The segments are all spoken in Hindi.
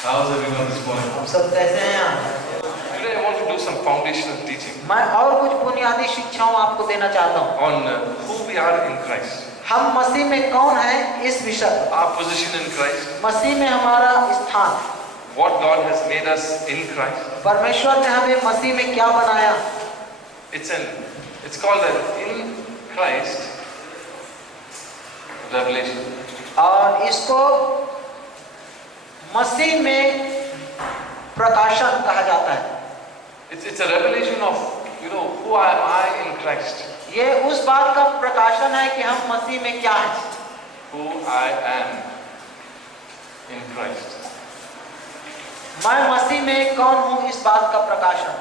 How's everyone this morning? आप सब कैसे हैं आप? Today I want to do some foundational teaching मैं और कुछ बुनियादी शिक्षाओं आपको देना चाहता हूँ। on who we are in Christ, हम मसीह में कौन हैं इस विषय पर। our position in Christ, मसीह में हमारा स्थान, what God has made us in Christ. परमेश्वर ने हमें मसीह में क्या बनाया। It's called an in Christ revelation. और इसको मसीह में प्रकाशन कहा जाता है। It's a revelation of who am I in Christ, ये उस बात का प्रकाशन है कि हम मसीह में क्या हैं। who I am in Christ. मैं मसीह में कौन हूँ इस बात का प्रकाशन।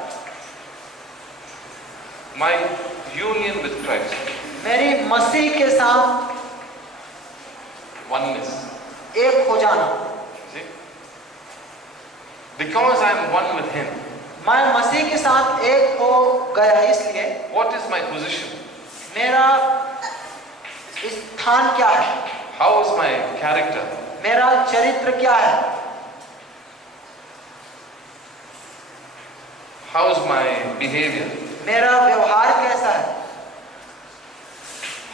My union with Christ, मेरी मसीह के साथ oneness. एक हो जाना। See? Because I am one with Him, मैं मसीह के साथ एक हो गया इसलिए what is my position? मेरा स्थान क्या है, How is my character? मेरा चरित्र क्या है, How is my behavior? मेरा व्यवहार कैसा है,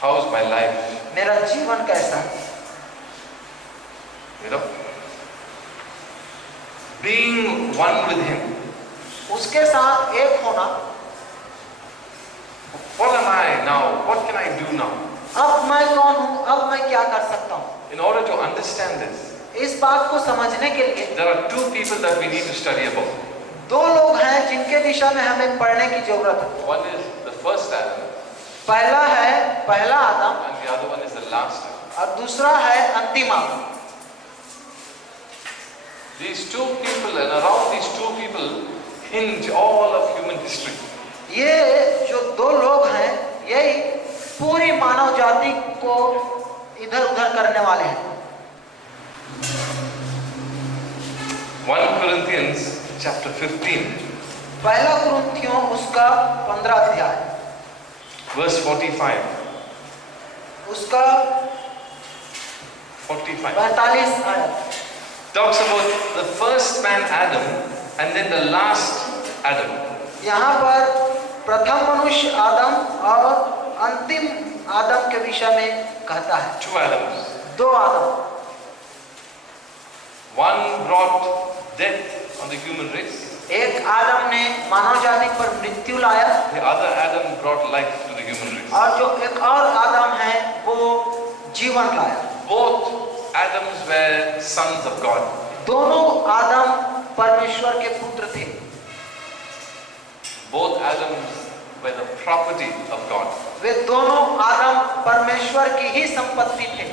How is my life? मेरा जीवन कैसा है। Being one with Him. उसके साथ एक होना। What am I now? What can I do now? अब मैं कौन हूँ, अब मैं क्या कर सकता हूँ। In order to understand this, इस बात को समझने के लिए there are two people that we need to study about. दो लोग हैं जिनके विषय में हमें पढ़ने की जरूरत है। One is the first Adam, पहला है पहला आदम and the other one is the last Adam. और दूसरा है अंतिम आदम। These two people, and around these two people hinge all of human history. ये जो दो लोग हैं यही पूरी मानव जाति को इधर उधर करने वाले हैं। 1 Corinthians chapter 15, पहला कुरिन्थियों उसका 15 अध्याय verse 45. उसका 45 आयत Talks about the first man Adam and then the last Adam. यहाँ पर प्रथम मनुष्य आदम और अंतिम आदम के विषय में कहता है। Two Adams. दो आदम, One brought death on the human race. एक आदम ने मानव जाति पर मृत्यु लाया The other Adam brought life to the human race. और जो एक और आदम है वो जीवन लाया। Both Adams were sons of God. दोनों आदम परमेश्वर के पुत्र थे। Both Adams were the property of God. वे दोनों आदम परमेश्वर की ही संपत्ति थे।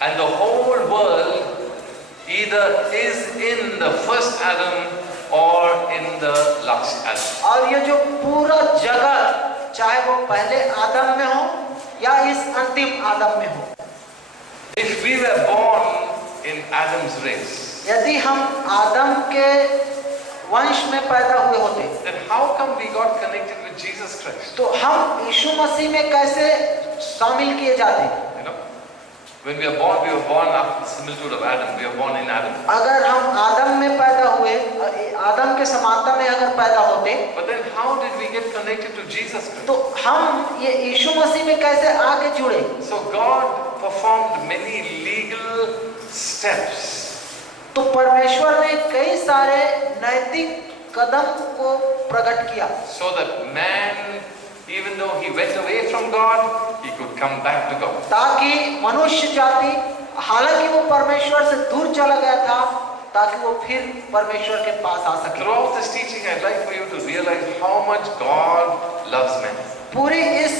And the whole world either is in the first Adam or in the last Adam. और ये जो पूरा जगत चाहे वो पहले आदम में हो या इस अंतिम आदम में हो। If we were born in Adam's race, यदि हम आदम के वंश में पैदा हुए होते then how come we got connected with Jesus Christ? तो हम यीशु मसीह में कैसे शामिल किए जाते। When we were born after the similitude of Adam. We were born in Adam. अगर हम आदम में पैदा हुए, आदम के समानता में अगर पैदा होते, But then how did we get connected to Jesus Christ? तो हम ये यीशु मसीह में कैसे आके जुड़े। So God performed many legal steps तो परमेश्वर ने कई सारे नैतिक कदम को प्रकट किया so that man, even though he went away from God, he could come back to God. ताकि मनुष्य जाति हालांकि वो परमेश्वर से दूर चला गया था ताकि वो फिर परमेश्वर के पास आ सके। Throughout this teaching, I'd like for you to realize how much God loves man. पूरी इस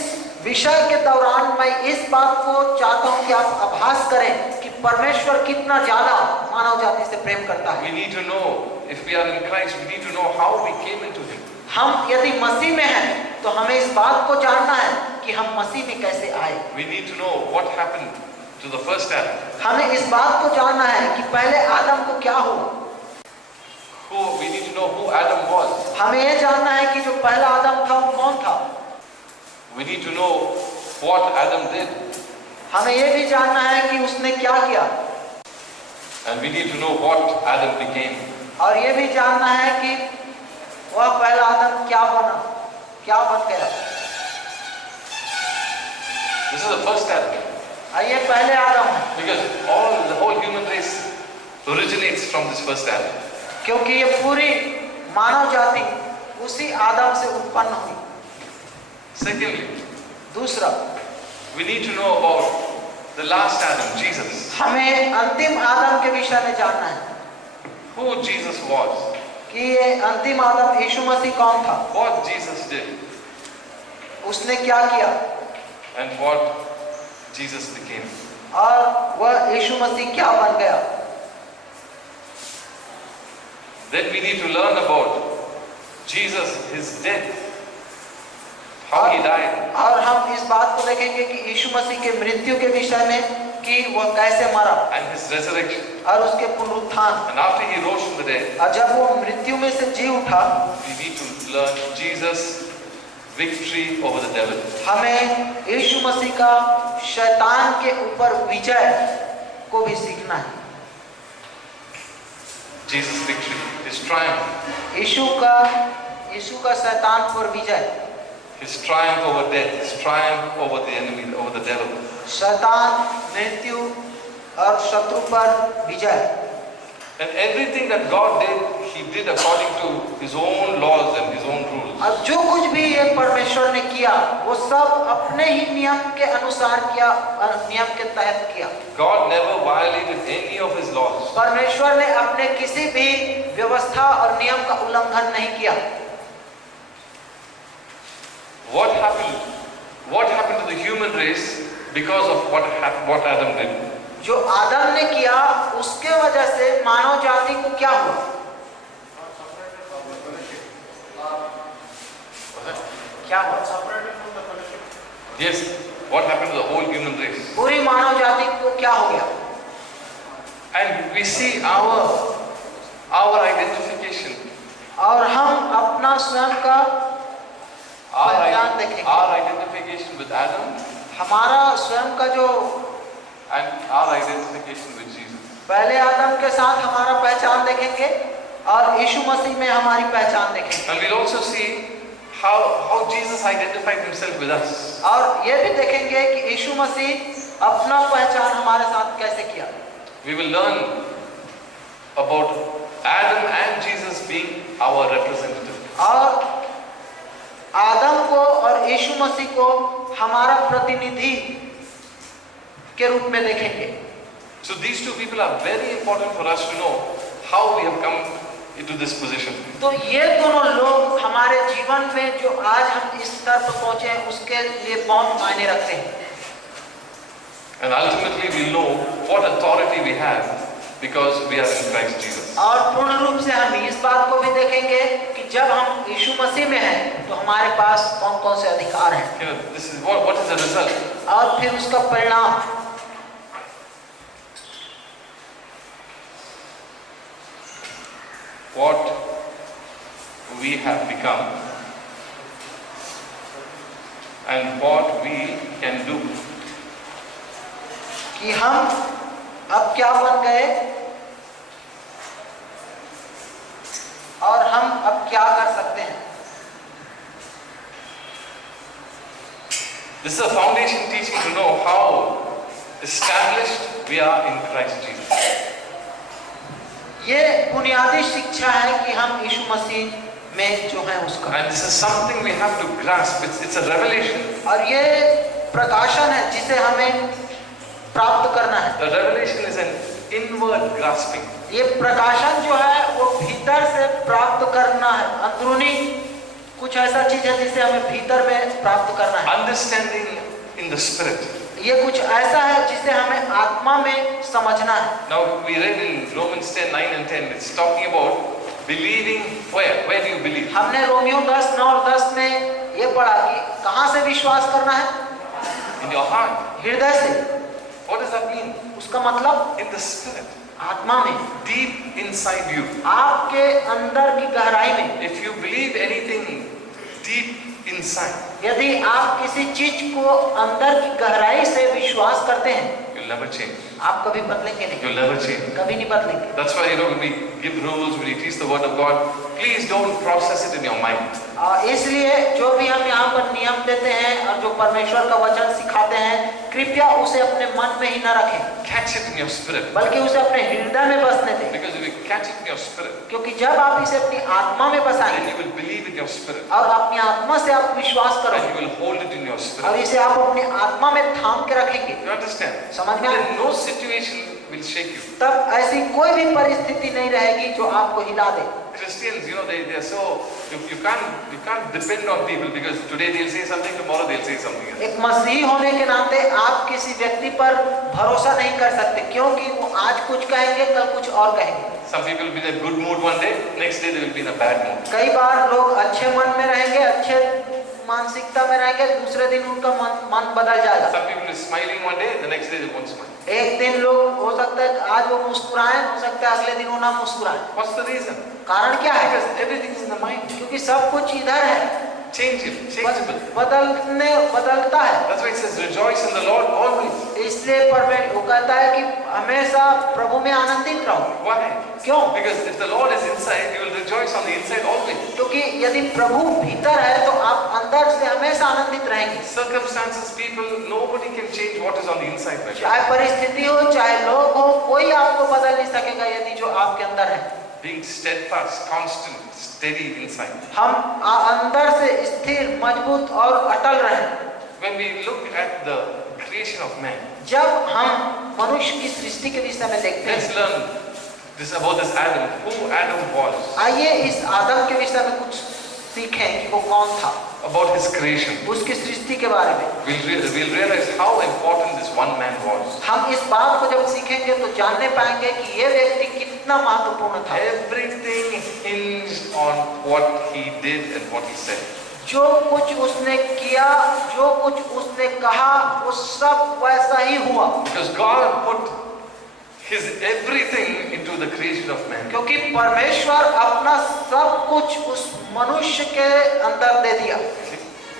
विषय के दौरान मैं इस बात को चाहता हूं कि आप आभास करें कि परमेश्वर कितना ज्यादा मानव जाति से प्रेम करता है। We need to know, if we are in Christ, we need to know how we came into Him. हम यदि मसीह में हैं तो हमें इस बात को जानना है कि हम मसीह में कैसे आए। We need to know what happened to the first Adam. हमें इस बात को जानना है कि पहले आदम को क्या हुआ। We need to know who Adam was. हमें यह जानना है कि जो पहला आदम था वो कौन था। We need to know what Adam did. हमें यह भी जानना है कि उसने क्या किया। And we need to know what Adam became. और ये भी जानना है कि वह पहला आदम क्या बना, क्या बन गया। This is the first Adam. ये पहले आदम है, Because the whole human race originates from this first Adam. क्योंकि ये पूरी मानव जाति उसी आदम से उत्पन्न हुई। Secondly, दूसरा, we need to know about the last Adam, Jesus. हमें अंतिम आदम के विषय में जानना है Who Jesus was. कि ये अंतिम आदम यीशु मसीह कौन था, What Jesus did. उसने क्या किया And what Jesus became. और वह यीशु मसीह क्या बन गया। Then we need to learn about Jesus, his death, how he died. और हम इस बात को देखेंगे कि यीशु मसीह के मृत्यु के विषय में कि वह कैसे मरा And his resurrection. और उसके पुनरुत्थान, And after he rose from the dead, और जब वो मृत्यु में से जी उठा, we need to learn Jesus' victory over the devil. हमें यीशु मसीह का शैतान के ऊपर विजय को भी सीखना है। Jesus' victory, his triumph, यीशु का शैतान पर विजय, his triumph over death, his triumph over the enemy, over the devil. शैतान, मृत्यु और शत्रु पर विजय। And everything that God did, he did according to his own laws and his own rules. अब जो कुछ भी ये परमेश्वर ने किया वो सब अपने ही नियम के अनुसार किया, नियम के तहत किया। God never violated any of his laws. परमेश्वर ने अपने किसी भी व्यवस्था और नियम का उल्लंघन नहीं किया। What happened to the human race because of what Adam did? जो आदम ने किया उसके वजह से मानव जाति को क्या हुआ? क्या हुआ? Yes, what happened to the whole human race? पूरी मानव जाति को क्या हो गया? And we see our identification. और हम अपना स्वयं का पहचान देखेंगे। Our identification with Adam हमारा स्वयं का जो and our identification with Jesus. पहले आदम के साथ हमारा पहचान देखेंगे और यीशु मसीह में हमारी पहचान देखेंगे। And we'll also see how Jesus identified himself with us. और ये भी देखेंगे कि यीशु मसीह अपना पहचान हमारे साथ कैसे किया। We will learn about Adam and Jesus being our representative. और आदम को और यीशु मसीह को हमारा प्रतिनिधि के रूप में देखेंगे। So these two people are very important for us to know how we have come into this position. तो ये दोनों लोग हमारे जीवन में जो आज हम इस स्तर पर पहुंचे हैं उसके लिए बहुत मायने रखते हैं। And ultimately we'll know what authority we have because we are in Christ Jesus. और पूर्ण रूप से हम इस बात को भी देखेंगे कि जब हम यीशु मसीह में हैं तो हमारे पास कौन-कौन से अधिकार हैं। You know, this is what is the result? और फिर उसका परिणाम what we have become and what we can do. कि हम अब क्या बन गए और हम अब क्या कर सकते हैं। This is a foundation teaching to know how established we are in Christ Jesus. ये बुनियादी शिक्षा है कि हम यीशु मसीह में जो है उसका। And this is something we have to grasp. It's a revelation. और ये प्रकाशन है जिसे हमें प्राप्त करना है। The revelation is an inward grasping. ये प्रकाशन जो है वो भीतर से प्राप्त करना है। अंदरूनी कुछ ऐसा चीज है जिसे हमें भीतर में प्राप्त करना है। Understanding in the spirit. ये कुछ ऐसा है जिसे हमें आत्मा में समझना है। Now we read in Romans 10:9 and 10. It's talking about believing where? Where do you believe? हमने रोमियो 10:9 और 10 में ये पढ़ा कि कहाँ से विश्वास करना है? In your heart. हृदय से। What does that mean? उसका मतलब In the spirit. आत्मा में, Deep inside you. आपके अंदर की गहराई में। If you believe anything deep inside, यदि आप किसी चीज को अंदर की गहराई से विश्वास करते हैं, you you'll never change. आप कभी बदलेंगे नहीं, You'll never change. कभी नहीं बदलेंगे। That's why, when we give rules, when we teach the word of God, please don't process it in your mind. इसलिए जो भी हम यहाँ पर नियम देते हैं और जो परमेश्वर का वचन सिखाते हैं, कृपया उसे अपने मन में ही न रखें, Catch it in your spirit. बल्कि उसे अपने हृदय में बसने दें। Because if you catch it in your spirit, क्योंकि जब आप इसे अपनी आत्मा में then बसाएंगे you will believe in your spirit. और अपनी आत्मा से आप विश्वास And करोगे you will hold it in your और spirit. इसे आप अपनी आत्मा में थाम के रखेंगे, You understand? समझ में आया? Then no situation will shake you. तब ऐसी कोई भी परिस्थिति नहीं रहेगी जो आपको हिला दे। Christians, they are so, you can't depend on people, because today they'll say something, tomorrow they'll say something else. एक मसीही होने के नाते आप किसी व्यक्ति पर भरोसा नहीं कर सकते, क्योंकि वो आज कुछ कहेंगे, कल कुछ और कहेंगे। Some people will be in a good mood one day, next day they will be in a bad mood. कई बार लोग अच्छे मन में रहेंगे, अच्छे मानसिकता में रहेंगे, दूसरे दिन उनका मन बदल जाएगा। Some people are smiling one day, the next day they won't smile. एक दिन लोग हो सकता है आज वो मुस्कुराएं, हो सकता है अगले दिन वो ना मुस्कुराएं। What's the reason? कारण क्या है? Because everything is in the mind. क्योंकि सब कुछ इधर है, Changeable. बदलता है। That's why it says rejoice in the Lord always. इसलिए परमेश्वर वो कहता है कि हमेशा प्रभु में आनंदित रहो। Why? क्यों? Because if the Lord is inside, you will rejoice on the inside always. क्योंकि यदि प्रभु भीतर है तो आप अंदर से हमेशा आनंदित रहेंगे। Circumstances, people, nobody can change what is on the inside. चाहे परिस्थिति हो, चाहे लोग हो, कोई आपको बदल नहीं सकेगा यदि जो आपके अंदर है। Being steadfast, constant, steady inside. हम अंदर से स्थिर, मजबूत और अटल रहें। When we look at the creation of man, जब हम मनुष्य की सृष्टि के विषय में देखते let's हैं, learn this about this Adam. Who Adam was? आइए इस आदम के विषय में कुछ सीखें कि वो कौन था, About his creation. उसकी सृष्टि के बारे में। We'll realize how important this one man was. हम इस बात को जब सीखेंगे तो जानने पाएंगे कि ये व्यक्ति कितना महत्वपूर्ण था। Everything hinged on what he did and what he said. जो कुछ उसने किया, जो कुछ उसने कहा, वो सब वैसा ही हुआ। Because God put his everything into the creation of man. क्योंकि परमेश्वर अपना सब कुछ उस मनुष्य के अंदर दे दिया।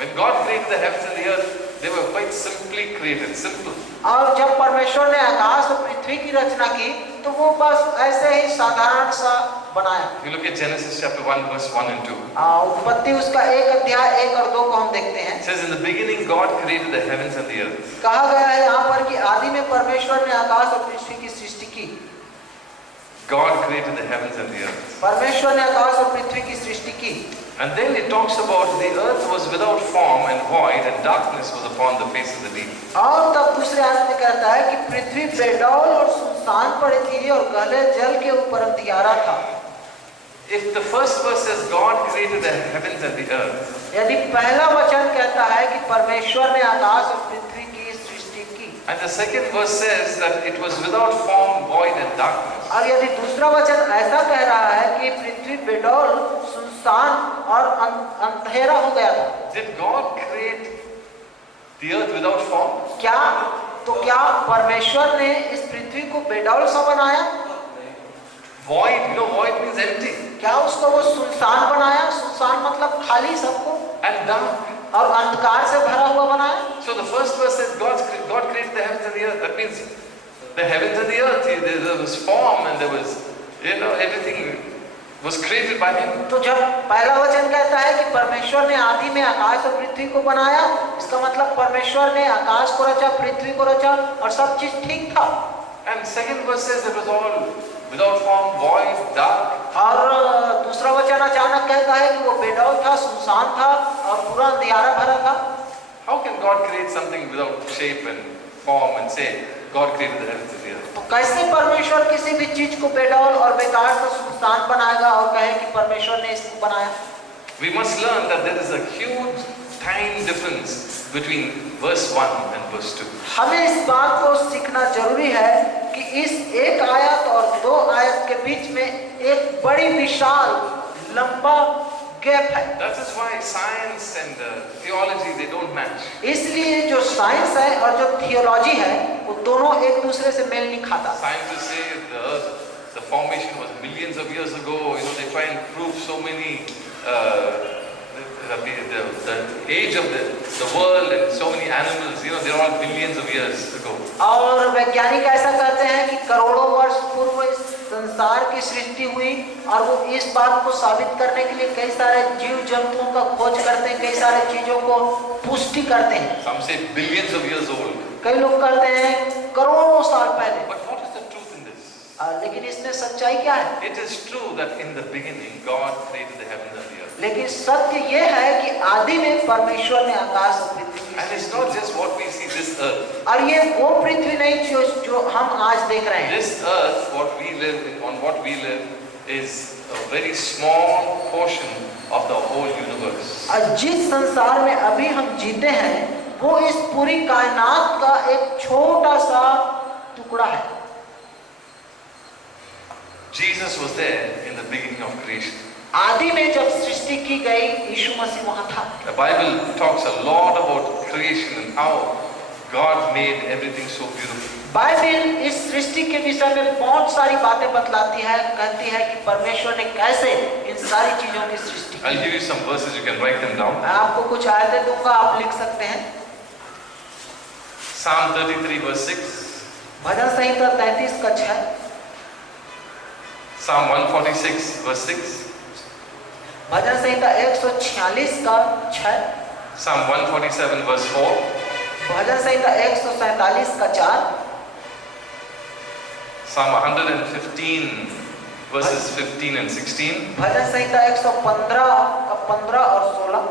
When God created the heavens and the earth, they were quite simply created, simple. और जब परमेश्वर ने आकाश और पृथ्वी की रचना की तो वो बस ऐसे ही साधारण सा बनाया। You look at Genesis chapter 1 verse 1 and 2. उत्पत्ति उसका 1 अध्याय 1 और 2 को हम देखते हैं। It says in the beginning God created the heavens and the earth. कहा गया है यहाँ पर कि आदि में परमेश्वर ने आकाश और पृथ्वी की सृष्टि की। God created the heavens and the earth. परमेश्वर ने आकाश और पृथ्वी की सृष्टि की। And then it talks about the earth was without form and void, and darkness was upon the face of the deep. और तब दूसरे आयत में कहता है कि पृथ्वी बेडौल और सुनसान पड़ी थी और गहरे जल के ऊपर अंधियारा था। If the first verse says God created the heavens and the earth, यदि पहला वचन कहता है कि परमेश्वर ने आकाश और पृथ्वी की सृष्टि की, and the second verse says that it was without form, void, and darkness, और यदि दूसरा वचन ऐसा कह रहा है कि पृथ्वी बेडौल, सुनसान और अंधेरा हो गया था, did God create the earth without form? क्या परमेश्वर ने इस पृथ्वी को बेडौल सा बनाया? Void, void means empty. क्या उसको वो सुनसान बनाया? सुनसान मतलब खाली सबको, And dark. और अंधकार से भरा हुआ बनाया। So the first verse says God created the heavens and the earth. That means the heavens and the earth, there was form and there was, everything was created by him. तो जब पहला वचन कहता है कि परमेश्वर ने आदि में आकाश और पृथ्वी को बनाया, इसका मतलब परमेश्वर ने आकाश को रचा, पृथ्वी को रचा और सब चीज ठीक था। And second verse says it was all without form, void, dark. और दूसरा वचन अचानक कहता है कि वो बेडौल था, सुनसान था और पूरा अंधियारा भरा था। How can God create something without shape and form and say God created the heavens and the earth? तो कैसे परमेश्वर किसी भी चीज को बेडौल और बेकार सा सुनसान बनाएगा और कहे कि परमेश्वर ने इसको बनाया? We must learn that there is a huge time difference between verse 1 and verse 2. हमें इस बात को सीखना जरूरी है कि इस एक आयत और 2 आयत के बीच में एक बड़ी विशाल लंबा गैप है। That is why science and theology, they don't match. इसलिए जो साइंस है और जो थियोलॉजी है वो दोनों एक दूसरे से मेल नहीं खाता। Scientists say the earth, the formation was millions of years ago. They try and prove so many the age of the world and so many animals, they're all billions of years ago. और वैज्ञानिक ऐसा कहते हैं कि करोड़ों वर्ष पूर्व इस संसार की सृष्टि हुई, और वो इस बात को साबित करने के लिए कई सारे जीव जंतुओं का खोज करते हैं, कई सारे चीजों को पुष्टि करते हैं। Some say billions of years old. कई लोग कहते हैं करोड़ों साल पहले। But what is the truth in this? लेकिन इसमें सच्चाई क्या है? It is true that in the beginning God created the heavens and the earth. लेकिन सत्य ये है कि आदि में परमेश्वर ने आकाश और पृथ्वी की And it's not just what we see, this earth. और ये वो पृथ्वी नहीं जो हम आज देख रहे हैं। This earth, on what we live, is a very small portion of the whole universe. और जिस संसार में अभी हम जीते हैं वो इस पूरी कायनात का एक छोटा सा टुकड़ा है। Jesus was there in the beginning of creation. आदि में जब सृष्टि की गई यीशु मसीह वहां था। The Bible talks a lot about creation and how God made everything so beautiful. Bible इस सृष्टि के विषय में बहुत सारी बातें बतलाती है, कहती है कि परमेश्वर ने कैसे इन सारी चीजों की सृष्टि की। I'll give you some verses, you can write them down. मैं आपको कुछ आयतें दूंगा, आप लिख सकते हैं। Psalm 33 verse 6. भजन संहिता 33 का 6, Psalm 146 verse 6. भजन संहिता 146 का 6, Psalm 147 verse 4. भजन संहिता 147 का 4, Psalm 115 verses 15 and 16. भजन संहिता 115 का 15 और 16,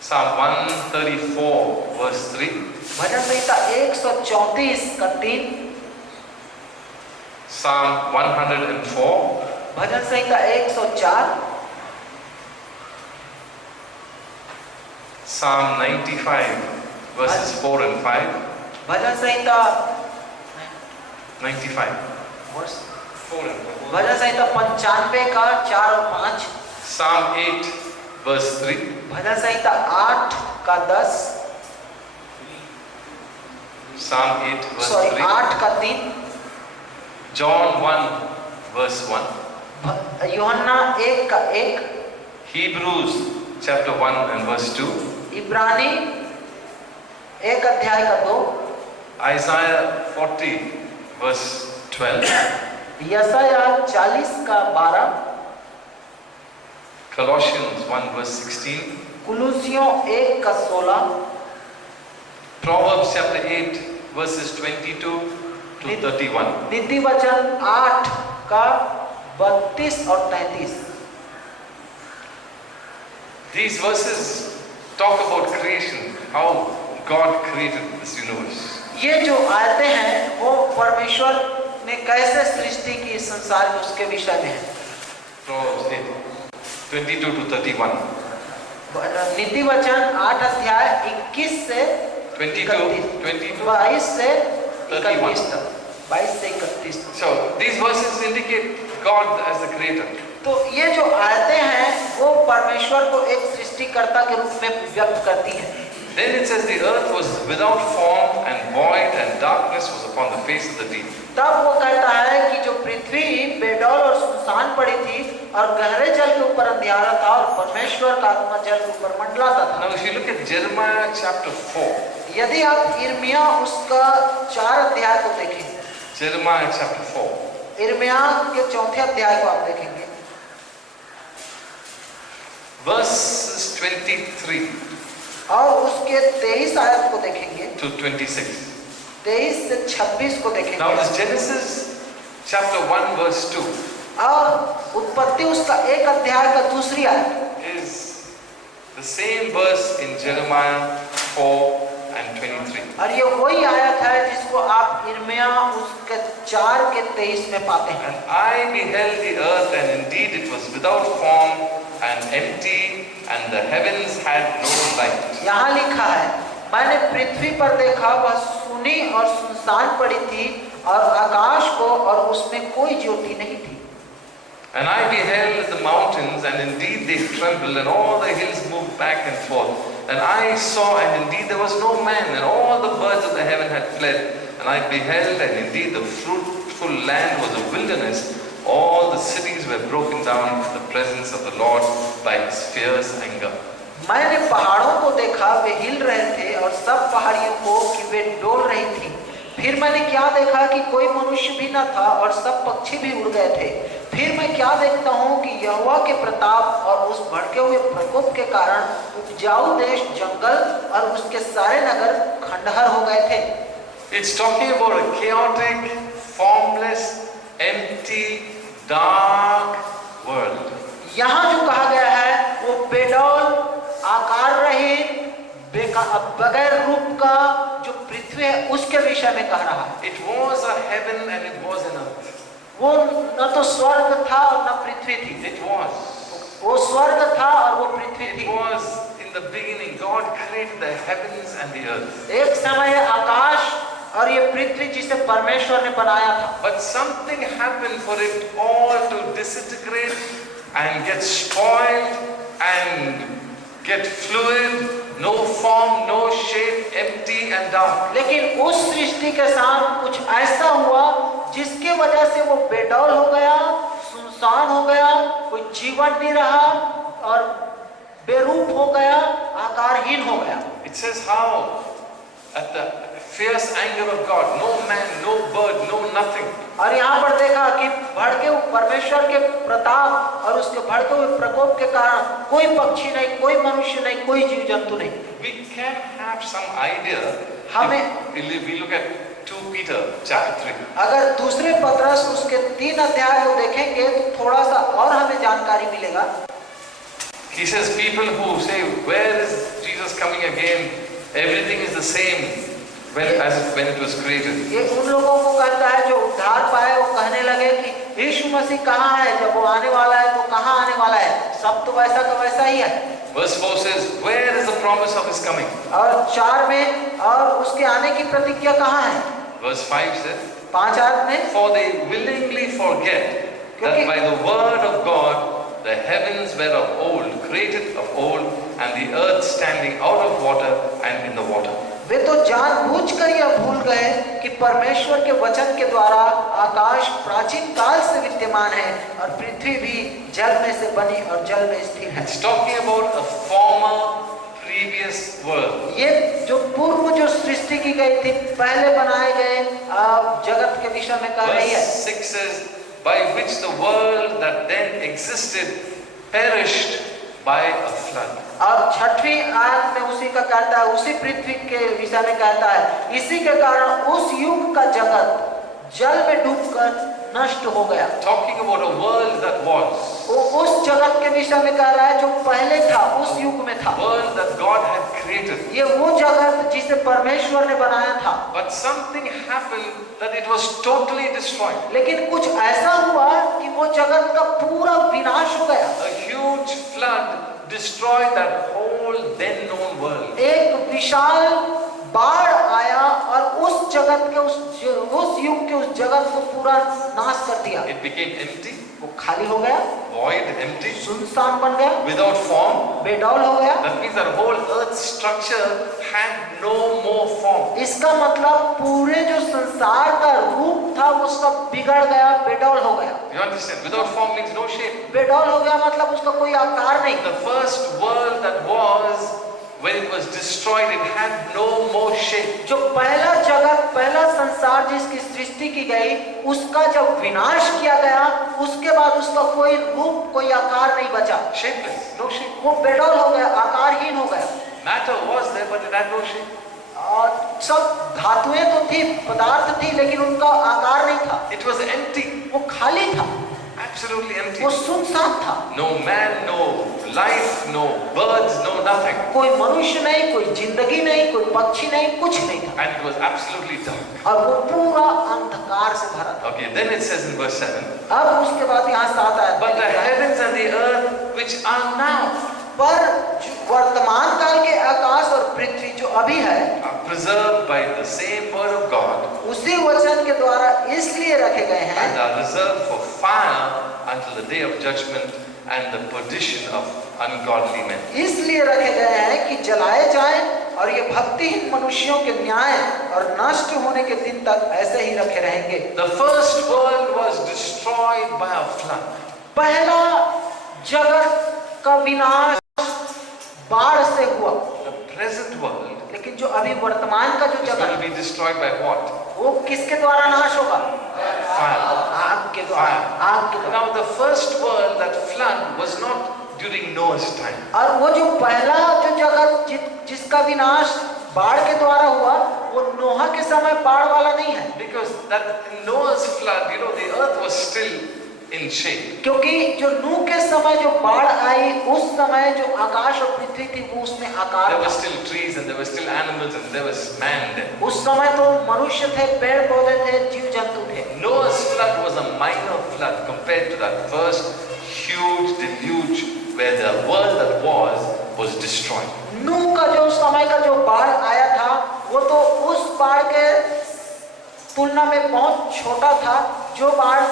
Psalm 134 verse 3. भजन संहिता 134 का 3, Psalm 104. Bhajan Samhita 104, Psalm 95 verses 4 and 5. Bhajan Samhita 95. 4 and 5. भजन संहिता 95 का 4 और 5, Psalm 8 verse 3. भजन संहिता 8 का 10, Psalm 8 verse 3. 8 का 3, John 1 verse 1. यूहन्ना 1 का 1, Hebrews chapter 1 and verse 2. इब्रानी 1 अध्याय का 2, Isaiah 40 verse 12. यशाया 40 का 12, Colossians 1 verse 16. कुलुसियों 1 का 16, Proverbs chapter 8 verses 22 to 31. नीति वचन 8 का 32 और 33। These verses talk about creation, how God created this universe. ये जो आयतें हैं वो परमेश्वर ने कैसे सृष्टि की इस संसार में उसके विषय में है। Proverbs 8 22 to 31. नीति वचन 8 अध्याय 21 से 22 से 31 तक, 22 से 31 तक। So these verses indicate God as the creator. तो ये जो आयतें हैं वो परमेश्वर को एक सृष्टिकर्ता के रूप में व्यक्त करती हैं। Then it says the earth was without form and void and darkness was upon the face of the deep. तब वो कहता है कि जो पृथ्वी बेडौल और सुनसान पड़ी थी और गहरे जल के ऊपर अंधियारा था और परमेश्वर का आत्मा जल के ऊपर मंडलाता था। Now if you look at Jeremiah chapter 4. यदि आप इर्मिया उसका 4 अध्याय को देखें, Jeremiah chapter 4. इर्मिया के 4थे अध्याय को आप देखेंगे, verses 23 और उसके 23 आयत को देखेंगे, to 26. 23 से 26 को देखेंगे। Now this Genesis chapter 1 verse 2 और उत्पत्ति उसका 1 अध्याय का 2री आयत is the same verse in Jeremiah 4 and 23. और ये वही आयत है जिसको आप इर्मिया उसके 4 के 23 में पाते हैं। And I beheld the earth and indeed it was without form and empty and the heavens had no light. यहाँ लिखा है, मैंने पृथ्वी पर देखा, वह सूनी और सुनसान पड़ी थी और आकाश को और उसमें कोई ज्योति नहीं थी। And I beheld the mountains and indeed they trembled and all the hills moved back and forth. And I saw and indeed there was no man and all the birds of the heaven had fled. And I beheld and indeed the fruitful land was a wilderness all the cities were broken down in the presence of the Lord by his fierce anger. मैंने पहाड़ों को देखा, वे हिल रहे थे, और सब पहाड़ियों को कि वे डोल रही थी। फिर मैंने क्या देखा कि कोई मनुष्य भी न था और सब पक्षी भी उड़ गए थे। फिर मैं क्या देखता हूँ कि यहोवा के प्रताप और उस भड़के हुए प्रकोप के कारण उपजाऊ देश, जंगल और उसके सारे नगर खंडहर हो गए थे। It's talking about a chaotic, formless, empty, dark world. यहाँ जो कहा गया है वो बेडौल, आकार रहित, बगैर रूप का जो पृथ्वी है उसके विषय में कह रहा है। It was a heaven and it was an earth. वो न तो स्वर्ग था और न पृथ्वी थी। It was. वो स्वर्ग था और वो पृथ्वी It थी। was in the beginning. God created the heavens and the earth. एक समय आकाश और ये पृथ्वी जिसे परमेश्वर ने बनाया था। But something happened for it all to disintegrate and get spoiled and get fluid, no form, no shape, empty and dark. लेकिन उस सृष्टि के साथ कुछ ऐसा हुआ जिसके वजह से वो बेडौल हो गया, सुनसान हो गया, कोई जीवन नहीं रहा और बेरूप हो गया, आकारहीन हो गया। It says how at the fierce anger of God, no man, no bird, no nothing. और यहाँ पर देखा कि भड़के हुए परमेश्वर के प्रताप और उसके भड़के हुए प्रकोप के कारण कोई पक्षी नहीं, कोई मनुष्य नहीं, कोई जीव जंतु नहीं। We can have some idea. हमें we look at 2 Peter chapter 3. अगर दूसरे पत्रस उसके 3 अध्याय को देखेंगे तो थोड़ा सा और हमें जानकारी मिलेगा। He says people who say, where is Jesus coming again? Everything is the same when it was created. ये उन लोगों को कहता है जो उद्धार पाए, वो कहने लगे कि यीशु मसीह कहाँ है, जब वो आने वाला है तो कहाँ आने वाला है, सब तो वैसा का वैसा ही है। Verse 4 says, where is the promise of his coming? और 4 में और उसके आने की प्रतिज्ञा कहाँ है? Verse 5 says, 5 में, for they willingly forget that by the word of God the heavens were of old, created of old, and the earth standing out of water and in the water. वे तो जानबूझकर यह भूल गए कि परमेश्वर के वचन के द्वारा आकाश प्राचीन काल से विद्यमान है और पृथ्वी भी जल में से बनी और जल में स्थिर है। It's talking about a former previous world. ये जो पूर्व जो सृष्टि की गई थी, पहले बनाए गए जगत के विषय में कह रही है। Verse 6 says, by which the world that then existed perished by a flood. और 6वीं आयत में उसी का कहता है, उसी पृथ्वी के विषय में कहता है, इसी के कारण उस युग का जगत जल में डूबकर नष्ट हो गया। Talking about a world that was. वो उस जगत के विषय में कह रहा है जो पहले था, उस युग में था। World that God had created. ये वो जगत जिसे परमेश्वर ने बनाया था। But something happened that it was totally destroyed. लेकिन कुछ ऐसा हुआ कि वो जगत का पूरा विनाश हो गया। A huge flood destroyed that whole then known world. एक विशाल बाढ़ आया और उस जगत के उस युग के उस जगत को पूरा नाश कर दिया। It became empty, वो खाली हो गया, void, empty, सुनसान बन गया, without form. बेडौल हो गया। That means that whole earth structure had no more form. इसका मतलब पूरे जो संसार का रूप था वो सब बिगड़ गया, बेडौल हो गया। You understand? Without form means no shape. बेडौल हो गया मतलब उसका कोई आकार नहीं। The first world that was, when it was destroyed, it had no more shape. जो पहला जगत, पहला संसार जिसकी सृष्टि की गई, उसका जब विनाश किया गया, उसके बाद उसका कोई रूप, कोई आकार नहीं बचा। Shapeless, no shape. वो बेडौल हो गया, आकारहीन हो गया। Matter was there, but it had no shape. और सब धातुएं तो थी, पदार्थ थी, लेकिन उनका आकार नहीं था। It was empty, वो खाली था, absolutely empty. वो सुनसान था। No man, no life, no birds, no nothing. कोई मनुष्य नहीं, कोई जिंदगी नहीं, कोई पक्षी नहीं, कुछ नहीं था। And it was absolutely dark. और वो पूरा अंधकार से भरा था। Okay, then it says in verse 7, अब उसके बाद यहाँ 7 आयत but में the लिखा है, heavens and the earth which are now पर वर्तमान काल के आकाश और पृथ्वी जो अभी है, are preserved by the same word of God उसी वचन के द्वारा इसलिए रखे गए हैं and are reserved for fire until the day of judgment and the perdition of ungodly men. इसलिए रखे गए हैं कि जलाए जाएं और ये भक्तिहीन मनुष्यों के न्याय और नष्ट होने के दिन तक ऐसे ही रखे रहेंगे। The first world was destroyed by a flood. पहला जगत का विनाश बाढ़ से हुआ, The present world लेकिन जो अभी वर्तमान का जो is going to जगत be destroyed by what? वो किसके द्वारा नाश होगा? Fire. आग के द्वारा। Fire. आग के द्वारा। Now the first world, that flood, was not during Noah's time. और वो जो पहला जो जगत जिसका विनाश बाढ़ के द्वारा हुआ, वो नोहा के समय बाढ़ वाला नहीं है। Because that in Noah's flood, the earth was still in shape. क्योंकि जो नूह के समय जो बाढ़ आई, उस समय जो आकाश और पृथ्वी थी वो उसमें आकार There were था। still trees and there were still animals and there was man there. उस समय तो मनुष्य थे, पेड़ पौधे थे, जीव जंतु थे। Noah's flood was a minor flood compared to that first huge deluge where the world that was destroyed. नूह का जो समय का जो बाढ़ आया था, वो तो उस बाढ़ के तुलना में बहुत छोटा था जो बाढ़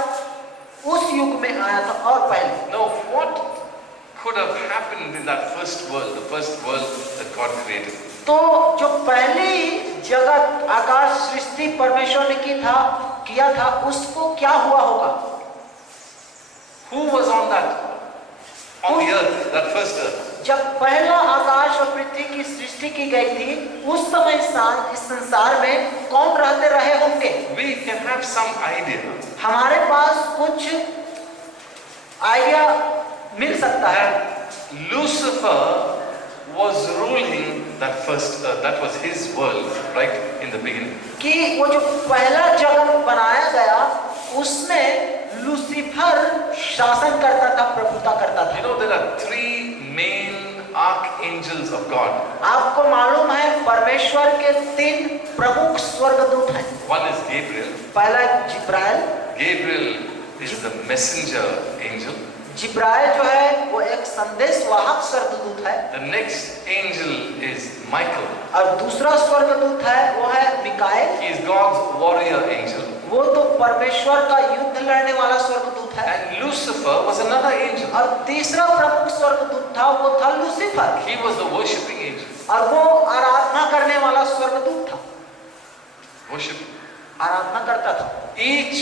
उस युग में आया था और पहले। Now, what could have happened in that first world, the first world that God created? तो जो पहली जगत आकाश सृष्टि परमेश्वर ने किया था, उसको क्या हुआ होगा? Who was on the earth, that first earth? जब पहला आकाश और पृथ्वी की सृष्टि की गई थी, उस समय इस संसार में कौन रहते रहे होंगे? We can have some idea. हमारे पास कुछ आइडिया मिल सकता है। Lucifer was ruling that first earth. That was his world, right in the beginning. कि वो जो पहला जगत बनाया गया, उसमें लूसीफर शासन करता था, प्रभुता करता था। There are three main archangels of God. आपको मालूम है परमेश्वर के 3 प्रमुख स्वर्गदूत हैं। One is Gabriel. पहला जिब्राइल। Gabriel is the messenger angel. जिब्राइल जो है वो एक संदेशवाहक स्वर्गदूत है। The next angel is Michael. और दूसरा स्वर्गदूत है वो है Mikael. He is God's warrior angel. वो तो परमेश्वर का युद्ध लड़ने वाला स्वर्गदूत है। And Lucifer was another angel. और तीसरा प्रमुख स्वर्गदूत था, वो था Lucifer. He was the worshipping angel. और वो आराधना करने वाला स्वर्गदूत था। Worship. आराधना करता था। Each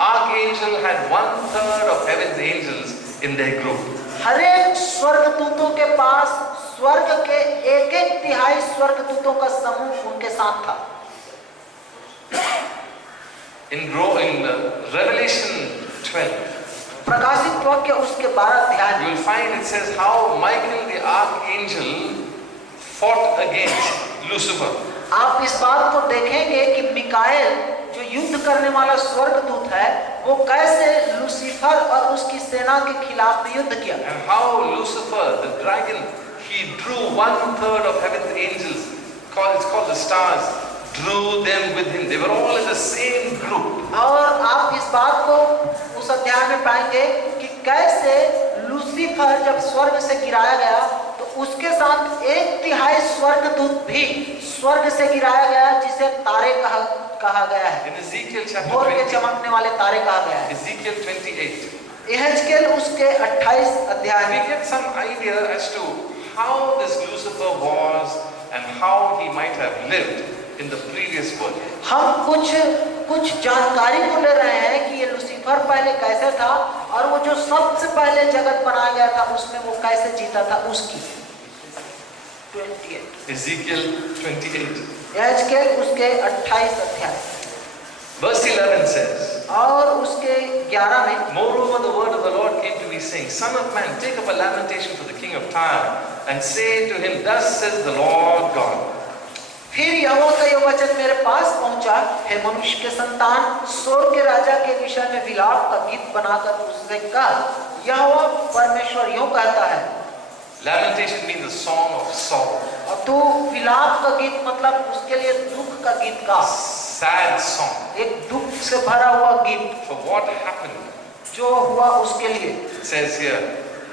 archangel had 1/3 of heaven's angels in their group. हर एक स्वर्गदूतों के पास स्वर्ग के 1/3 स्वर्गदूतों का समूह उनके साथ था। In Revelation 12, प्रकाशित वाक्य उसके 12 अध्याय you will find it says how Michael the archangel fought against Lucifer. आप इस बात को देखेंगे कि मिकाएल जो युद्ध करने वाला स्वर्गदूत है, वो कैसे लूसीफर और उसकी सेना के खिलाफ में युद्ध किया। And how Lucifer, the dragon, he drew 1/3 of heaven's angels, it's called the stars, drew them with him. They were all in the same group. और आप इस बात को उस अध्याय में पाएंगे कि कैसे लूसीफर जब स्वर्ग से गिराया गया, तो उसके साथ 1/3 स्वर्गदूत भी स्वर्ग से गिराया गया, जिसे तारे कहा गया है। In Ezekiel chapter भोर के 20, चमकने वाले तारे कहा गया है। Ezekiel 28, यहेजकेल उसके 28 अध्याय we में get some idea as to how this Lucifer was and how he might have lived in the previous world. हम कुछ जानकारी को ले रहे हैं कि ये लूसीफर पहले कैसे था, और वो जो सबसे पहले जगत बनाया गया था उसमें वो कैसे जीता था उसकी। 28 Ezekiel 28, यहेजकेल उसके 28 अध्याय verse 11 says, और उसके 11 में, Moreover, the word of the Lord came to me, saying, Son of man, take up a lamentation for the king of Tyre, and say to him, Thus says the Lord God. फिर यहोवा का यह वचन मेरे पास पहुंचा, हे मनुष्य के संतान, सोर के राजा के विषय में विलाप का गीत बनाकर उससे कह, यहोवा परमेश्वर यूं कहता है। Lamentation means a song of sorrow. और तू विलाप का गीत मतलब उसके लिए दुख का गीत गा, Sad song. एक दुख से भरा हुआ गीत For what happened? जो हुआ उसके लिए। It says here,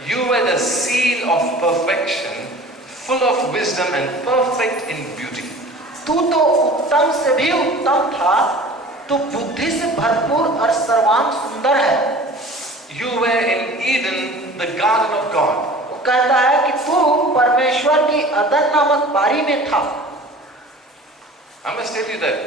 You were the seal of perfection, full of wisdom and perfect in beauty. तू तो उत्तम से भी उत्तम था, तू बुद्धि से भरपूर और सर्वांग सुंदर है। You were in Eden, the garden of God. वो कहता है कि तू परमेश्वर की अदन नामक बारी में था। I must tell you that,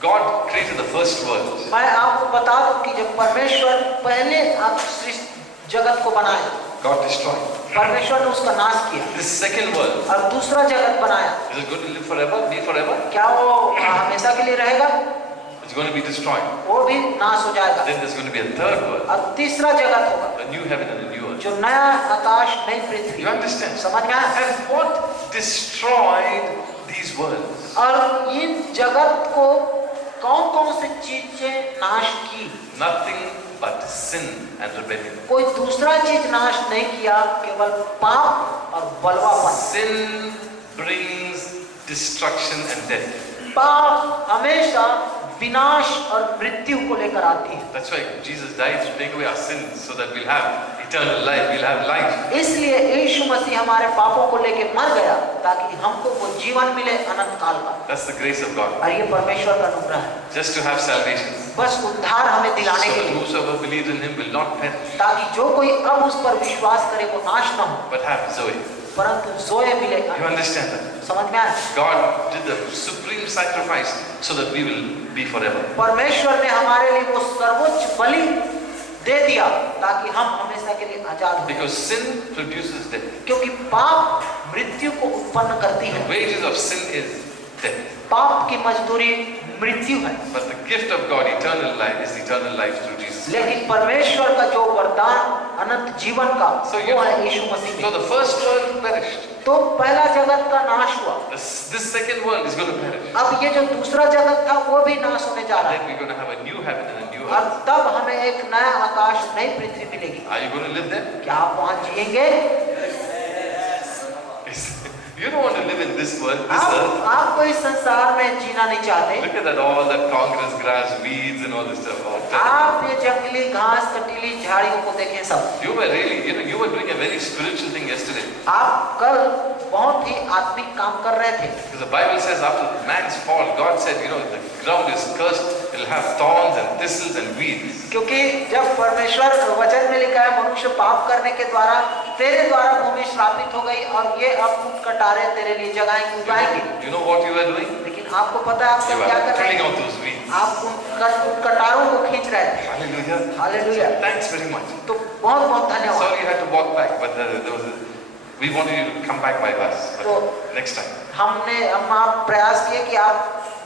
God created the first world. मैं आपको बता दूं कि जब परमेश्वर पहले आप सृष्टि जगत को बनाया, God destroyed. परमेश्वर ने उसका नाश किया This second world, और दूसरा जगत बनाया। is it going to live forever, be forever? क्या वो हमेशा के लिए रहेगा? It's going to be destroyed. वो भी नाश हो जाएगा। Then there's going to be a third world, और तीसरा जगत होगा, a new heaven and a new earth. जो नया आकाश नई पृथ्वी। You understand? समझ में आया? And what destroyed these worlds? और इन जगत को कौन कौन सी चीजें नाश की? Nothing but sin and rebellion. कोई दूसरा चीज नाश नहीं किया, केवल पाप और बलवापन। Sin brings destruction and death. पाप हमेशा विनाश और मृत्यु को लेकर आती है। That's why Jesus died to take away our sins so that we'll have eternal life, we'll have life. इसलिए यीशु मसीह हमारे पापों को लेकर मर गया ताकि हमको वो जीवन मिले अनंत काल का। That's the grace of God. और ये परमेश्वर का अनुग्रह है, Just to have salvation. बस उद्धार हमें दिलाने So के that लिए, whosoever believes in him will not perish, ताकि जो कोई अब उस पर विश्वास करे वो नाश न हो, but have Zoe. परंतु जोए मिले। You understand that? समझ में आया? God did the supreme sacrifice so that we will be forever. परमेश्वर ने हमारे लिए वो सर्वोच्च बलि दे दिया ताकि हम हमेशा के लिए आजाद हो, Because sin produces death. क्योंकि पाप मृत्यु को उत्पन्न करती The है। wages of sin is death. पाप की मजदूरी मृत्यु है, But the gift of God, eternal life, is eternal life through Jesus. लेकिन परमेश्वर का जो वरदान अनंत जीवन का So वो है यीशु मसीह So में। the first world perished. तो पहला जगत का नाश हुआ, This second world is going to perish. अब ये जो दूसरा जगत था वो भी नाश होने जा रहा Then है, we're going to have a new heaven and a new और earth. तब हमें एक नया आकाश नई पृथ्वी मिलेगी। Are you going to live there? क्या आप वहाँ जिएंगे? You don't want to live in this world, this earth. आपको इस संसार में जीना नहीं चाहते। Look at that, all that Congress grass, weeds and all this stuff. Oh, terrible. आप ये जंगली घास कटीली झाड़ियों को देखें सब। You were really, you were doing a very spiritual thing yesterday. आप कल बहुत ही आत्मिक काम कर रहे थे, Because the Bible says after man's fall, God said, the ground is cursed, it'll have thorns and thistles and weeds. क्योंकि जब परमेश्वर वचन में लिखा है मनुष्य पाप करने के द्वारा तेरे द्वारा भूमि श्रापित हो गई और ये अब फूट कटारे तेरे लिए जगाएंगे उगाएंगे। You know what you were doing? लेकिन आपको पता है आप You सब were क्या कर रहे pulling out हैं? those weeds. आप उन कटारों को खींच रहे थे। Hallelujah. Hallelujah. Thanks very much. तो बहुत बहुत धन्यवाद। Sorry you had to walk back, but we wanted you to come back by bus. But तो next time. हम आप प्रयास किए कि आप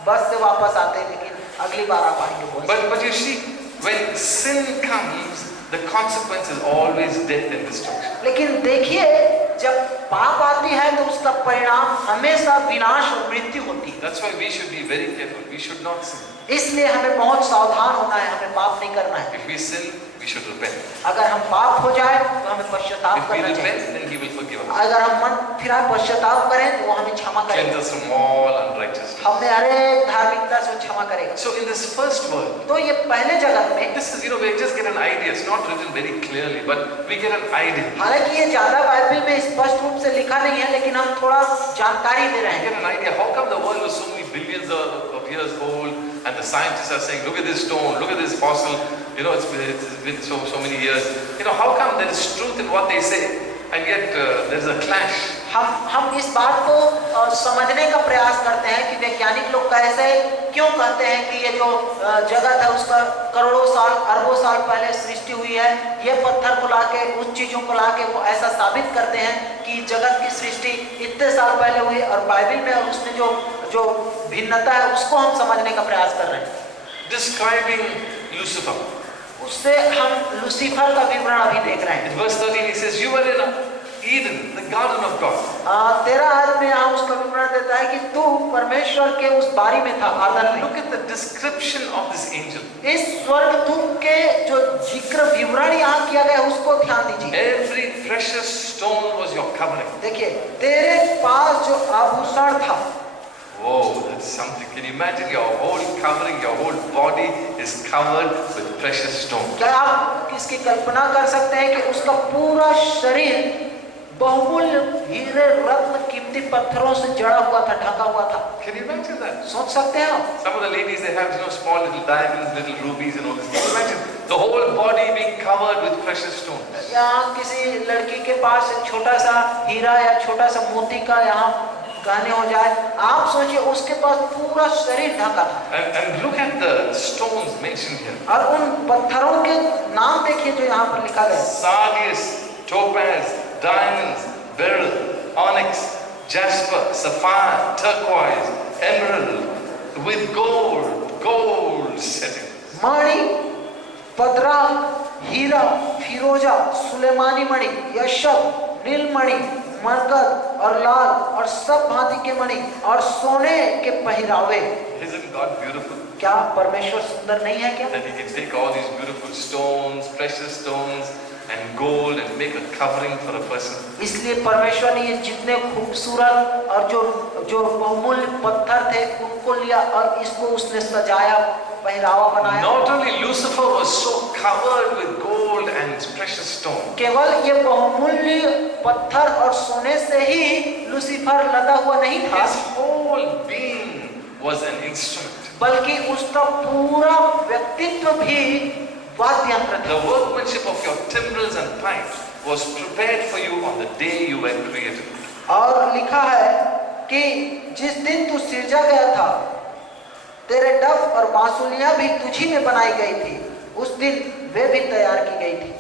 बस से वापस आते, लेकिन अगली बार आप आएंगे। But you see, when sin comes, the consequence is always death and destruction. लेकिन देखिए जब पाप आती है तो उसका परिणाम हमेशा विनाश और मृत्यु होती है। That's why we should be very careful. We should not sin. इसलिए हमें बहुत सावधान होना है, हमें पाप नहीं करना है। If we sin, we should repent. अगर हम पाप हो जाए तो हमें पश्चाताप If we करना चाहिए। repent, then He will forgive us. अगर हम मन फिर पश्चाताप करें तो वो हमें क्षमा Cleanse करेगा, us from all unrighteousness. हमें हर एक धार्मिकता से क्षमा करेगा। So in this first world, तो ये पहले जगत में, this is, we just get an idea. It's not written very clearly, but we get an idea. हालांकि ये ज्यादा बाइबल में स्पष्ट रूप से लिखा नहीं है, लेकिन हम थोड़ा जानकारी दे रहे We हैं। get an idea. How come the world was so many billions of years old, and the scientists are saying, look at this stone, look at this fossil. It's been so many years. How come there is truth in what they say, and yet there is a clash? हम इस बात को समझने का प्रयास करते हैं कि वैज्ञानिक लोग कैसे क्यों कहते हैं कि ये जो जगत है उसका करोड़ों साल अरबों साल पहले सृष्टि हुई है। ये पत्थर को लाके उस चीजों को लाके वो ऐसा साबित करते हैं कि जगत की सृष्टि इतने साल पहले हुई, और बाइबल में और उसमें जो भिन्नता है उसको हम समझने का प्रयास कर रहे हैं। Describing Lucifer. उससे हम लूसीफर का विवरण अभी देख रहे हैं। In verse 13 he says, you were in Eden, the garden of God. 13 आयत में यहाँ उसका विवरण देता है कि तू परमेश्वर के उस बारी में था, आदम में। Look at the description of this angel. इस स्वर्गदूत के जो जिक्र विवरण यहाँ किया गया उसको ध्यान दीजिए। Every precious stone was your covering. देखिए तेरे पास जो आभूषण था, Whoa, that's something. Can you imagine your whole covering, your whole body is covered with precious stones? क्या आप इसकी कल्पना कर सकते हैं कि उसका पूरा शरीर बहुमूल्य हीरे रत्न कीमती पत्थरों से जड़ा हुआ था, ढका हुआ था? Can you imagine that? सोच सकते हैं आप? Some of the ladies, they have small little diamonds, little rubies and all this. Can you imagine the whole body being covered with precious stones? यहाँ किसी लड़की के पास एक छोटा सा हीरा या छोटा सा मोती का यहाँ गहने हो जाए। आप सोचिए उसके पास पूरा शरीर ढका था। And look at the stones mentioned here. और उन पत्थरों के नाम देखिए जो यहाँ पर लिखा गया है। Sardius, topaz, diamonds, beryl, onyx, jasper, sapphire, turquoise, emerald, with gold setting. मणि, पदरा, हीरा, फिरोजा, सुलेमानी मणि, यशब, नीलमणि, मरकत और लाल और सब भांति के मणि और सोने के पहरावे। Isn't God beautiful? क्या परमेश्वर सुंदर नहीं है क्या? That He can take all these beautiful stones, precious stones, and gold and make a covering for a person. इसलिए परमेश्वर ने ये जितने खूबसूरत और जो बहुमूल्य पत्थर थे उनको लिया और इसको उसने सजाया, पहरावा बनाया। Not only Lucifer was so covered with gold and precious stone. केवल ये बहुमूल्य पत्थर और सोने से ही लूसीफर लदा हुआ नहीं था, His whole being was an instrument. बल्कि उसका पूरा व्यक्तित्व भी वाद्य यंत्र था। The workmanship of your timbrels and pipes was prepared for you on the day you were created. और लिखा है कि जिस दिन तू सिरजा गया था, तेरे डफ और बांसुलियां भी तुझी में बनाई गई थी, उस दिन वे भी तैयार की गई थी।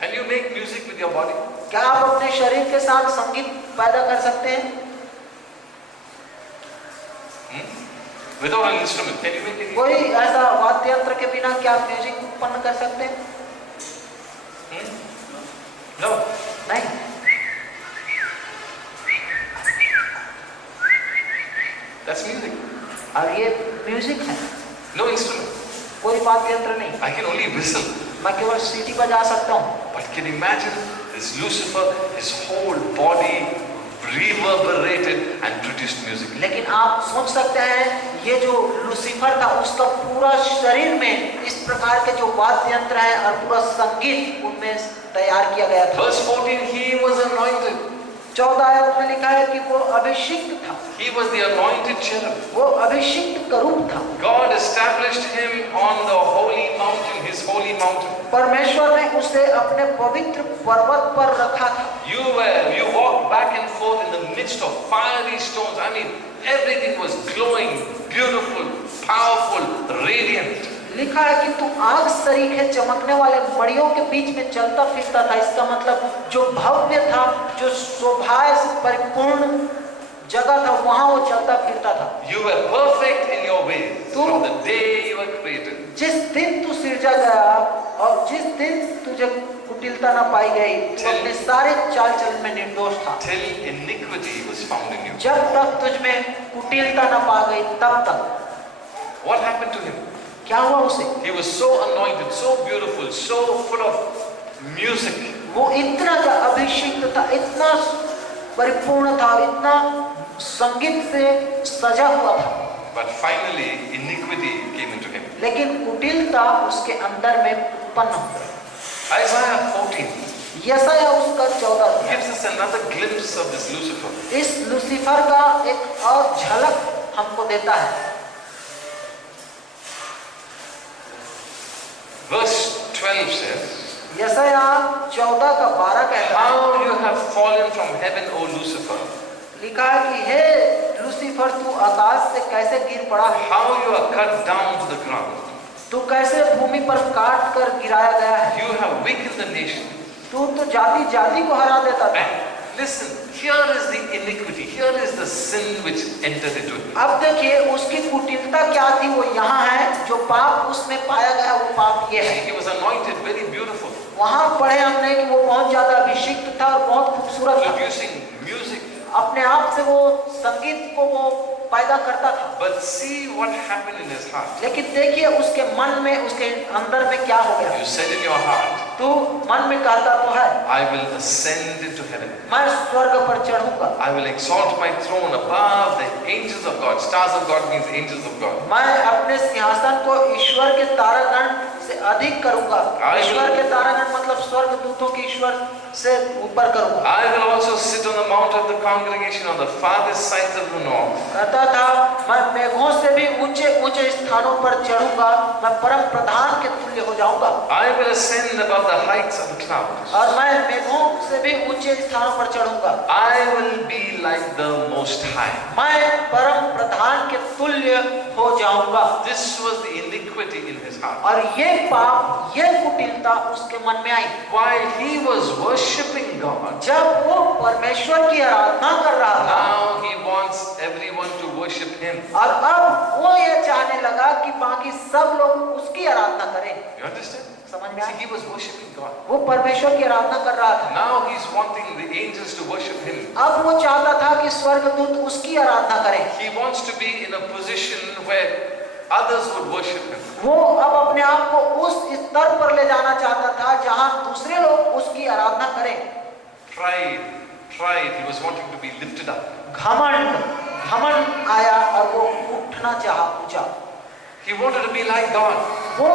Can you make music with your body? क्या आप अपने शरीर के साथ संगीत पैदा कर सकते हैं? Without an instrument, can you make any? कोई ऐसा वाद्य यंत्र के बिना क्या आप म्यूजिक उत्पन्न कर सकते हैं? No. नहीं। That's music. और ये म्यूजिक है, No instrument. कोई वाद्य यंत्र नहीं। I can only whistle. मैं केवल सीटी बजा सकता हूँ। But can you imagine this Lucifer, his whole body reverberated and produced music. लेकिन आप सोच सकते हैं ये जो लूसीफर था उसका पूरा शरीर में इस प्रकार के जो वाद्य यंत्र है और पूरा संगीत उनमें तैयार किया गया था। Verse 14, he was anointed. 14 आयत में लिखा है कि वो अभिषिक्त था, He was the anointed cherub. वो अभिषिक्त करूब था। God established him on the holy mountain, his holy mountain. परमेश्वर ने उसे अपने पवित्र पर्वत पर रखा था। You walked back and forth in the midst of fiery stones. I mean, everything was glowing, beautiful, powerful, radiant. लिखा है कि तू आग सरीखे चमकने वाले मड़ियों के बीच में चलता फिरता था। इसका मतलब जो भव्य था, जो शोभा से परिपूर्ण जगह था, वहां वो चलता फिरता था। You were perfect in your ways from the day you were created. जिस दिन तू सिरजा गया और जिस दिन तुझे कुटिलता न पाई गई, तू अपने सारे चाल चलन में निर्दोष था। Till iniquity was found in you. जब तक तुझ में कुटिलता न पा गई तब तक। What happened to him? क्या हुआ उसे? He was so anointed, so beautiful, so full of music. वो इतना अभिषिक्त था, इतना परिपूर्ण था, इतना संगीत से सजा हुआ था। But finally, iniquity came into him. लेकिन कुटिलता उसके अंदर में उत्पन्न हो गई। Isaiah 14 यशायाह उसका 14 gives us another glimpse of this Lucifer. इस लूसीफर का एक और झलक हमको देता है। Verse 12 says, यशायाह 14 का 12 कहता है, How you have fallen from heaven, O Lucifer. लिखा है कि हे लूसीफर, तू आकाश से कैसे गिर पड़ा है, How you are cut down to the ground. तू कैसे भूमि पर काट कर गिराया गया है। You have weakened the nation. तू तो जाति जाति को हरा देता था। And listen, here is the iniquity. Here is the sin which entered into him. अब देखिए उसकी कुटिलता क्या थी, वो यहाँ है। जो पाप उसमें पाया गया वो पाप ये है। He was anointed, very beautiful, वहाँ पढ़े हमने कि वो बहुत ज्यादा अभिषिक्त था और बहुत खूबसूरत था। producing music. अपने आप से वो संगीत को वो पैदा करता था। But see what happened in his heart. लेकिन देखिए उसके मन में, उसके अंदर में क्या हो गया। You said in your heart, तू मन में कहता तो है, I will ascend into heaven. मैं स्वर्ग पर चढ़ूंगा, I will exalt my throne above the angels of God. Stars of God means angels of God. मैं अपने सिंहासन को ईश्वर के तारागण से अधिक करूंगा। ईश्वर के तारागण मतलब सब स्वर्गदूतों के ईश्वर से ऊपर करूंगा। I will also sit on the mount of the congregation on the farthest sides of the north. कहता था मैं मेघों से भी ऊंचे ऊंचे स्थानों पर चढ़ूंगा, मैं परम प्रधान के तुल्य हो जाऊंगा। I will ascend above the heights of the clouds. और मैं मेघों से भी ऊंचे स्थानों पर चढ़ूंगा। I will be like the Most High. मैं परम प्रधान के तुल्य हो जाऊंगा। This was the iniquity in his heart. और ये पाप, ये कुटिलता उसके मन में आई। While he was worshipping God, जब वो परमेश्वर की आराधना कर रहा था, now he wants everyone to worship him. और अब वो ये चाहने लगा कि बाकी सब लोग उसकी आराधना करें। You understand? समझ में See, आया? he was worshipping God. वो परमेश्वर की आराधना कर रहा था। Now he's wanting the angels to worship him. अब वो चाहता था कि स्वर्गदूत उसकी आराधना करें। He wants to be in a position where others would worship him. वो अब अपने आप को उस स्तर पर ले जाना चाहता था जहां दूसरे लोग उसकी आराधना करें। Pride. He was wanting to be lifted up. घमंड आया और वो उठना चाहा ऊंचा। He wanted to be like God. वो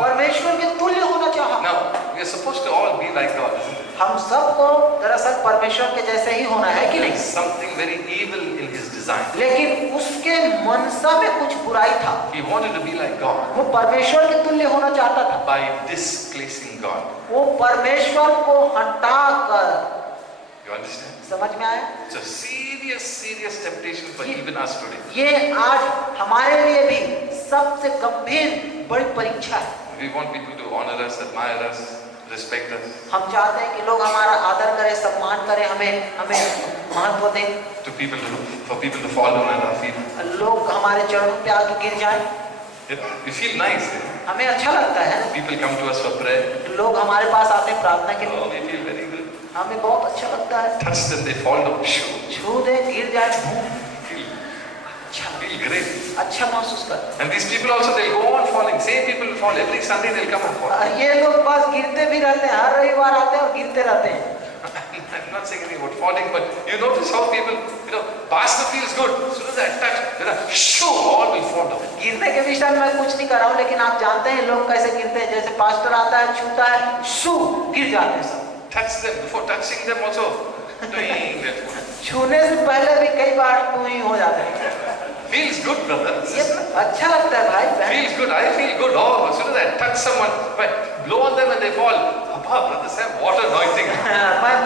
परमेश्वर के तुल्य होना चाहा। Now, we are supposed to all be like God, isn't it? हम सबको दरअसल परमेश्वर के जैसे ही होना है कि नहीं? There's something very evil in his design. लेकिन उसके मनसा में कुछ बुराई था। He wanted to be like God वो परमेश्वर के तुल्य होना चाहता था। by displacing God. वो परमेश्वर को हटाकर, You understand? समझ में आया? It's a serious temptation for even us today. ये आज हमारे लिए भी सबसे गंभीर बड़ी परीक्षा है। We want people to honor us, admire us, respect us. हम चाहते हैं कि लोग हमारा आदर करें, सम्मान करें, हमें महत्व दें। For people to fall down at our feet. लोग हमारे चरणों पे आके गिर जाएं। We feel nice. हमें अच्छा लगता है। People come to us for prayer. लोग हमारे पास आते हैं प्रार्थना के लिए। Oh, we feel very good. हमें बहुत अच्छा लगता है। Touch them, they fall down. छू दे, गिर जाए, Feel great. अच्छा महसूस कर। And these people also, they'll go on falling. Same people will fall. Every Sunday they'll come and fall. ये लोग बस गिरते भी रहते हैं, हर रविवार आते हैं और गिरते रहते हैं। I'm not saying anything about falling, but you notice how people, pastor feels good. As soon as I touch, all will fall down. गिरने के विषय में मैं कुछ नहीं कर रहा हूँ, लेकिन आप जानते हैं लोग कैसे गिरते हैं। जैसे पास्टर आता है, छूता है, गिर जाते हैं सब। Touch them. Before touching them also, doing that. छूने से पहले भी कई बार तू ही हो जाते हैं। Feels good, brother. ये अच्छा लगता है भाई। Feels good. I feel good. Oh, as soon as I touch someone, blow on them and they fall. Abba, brother, say water anointing.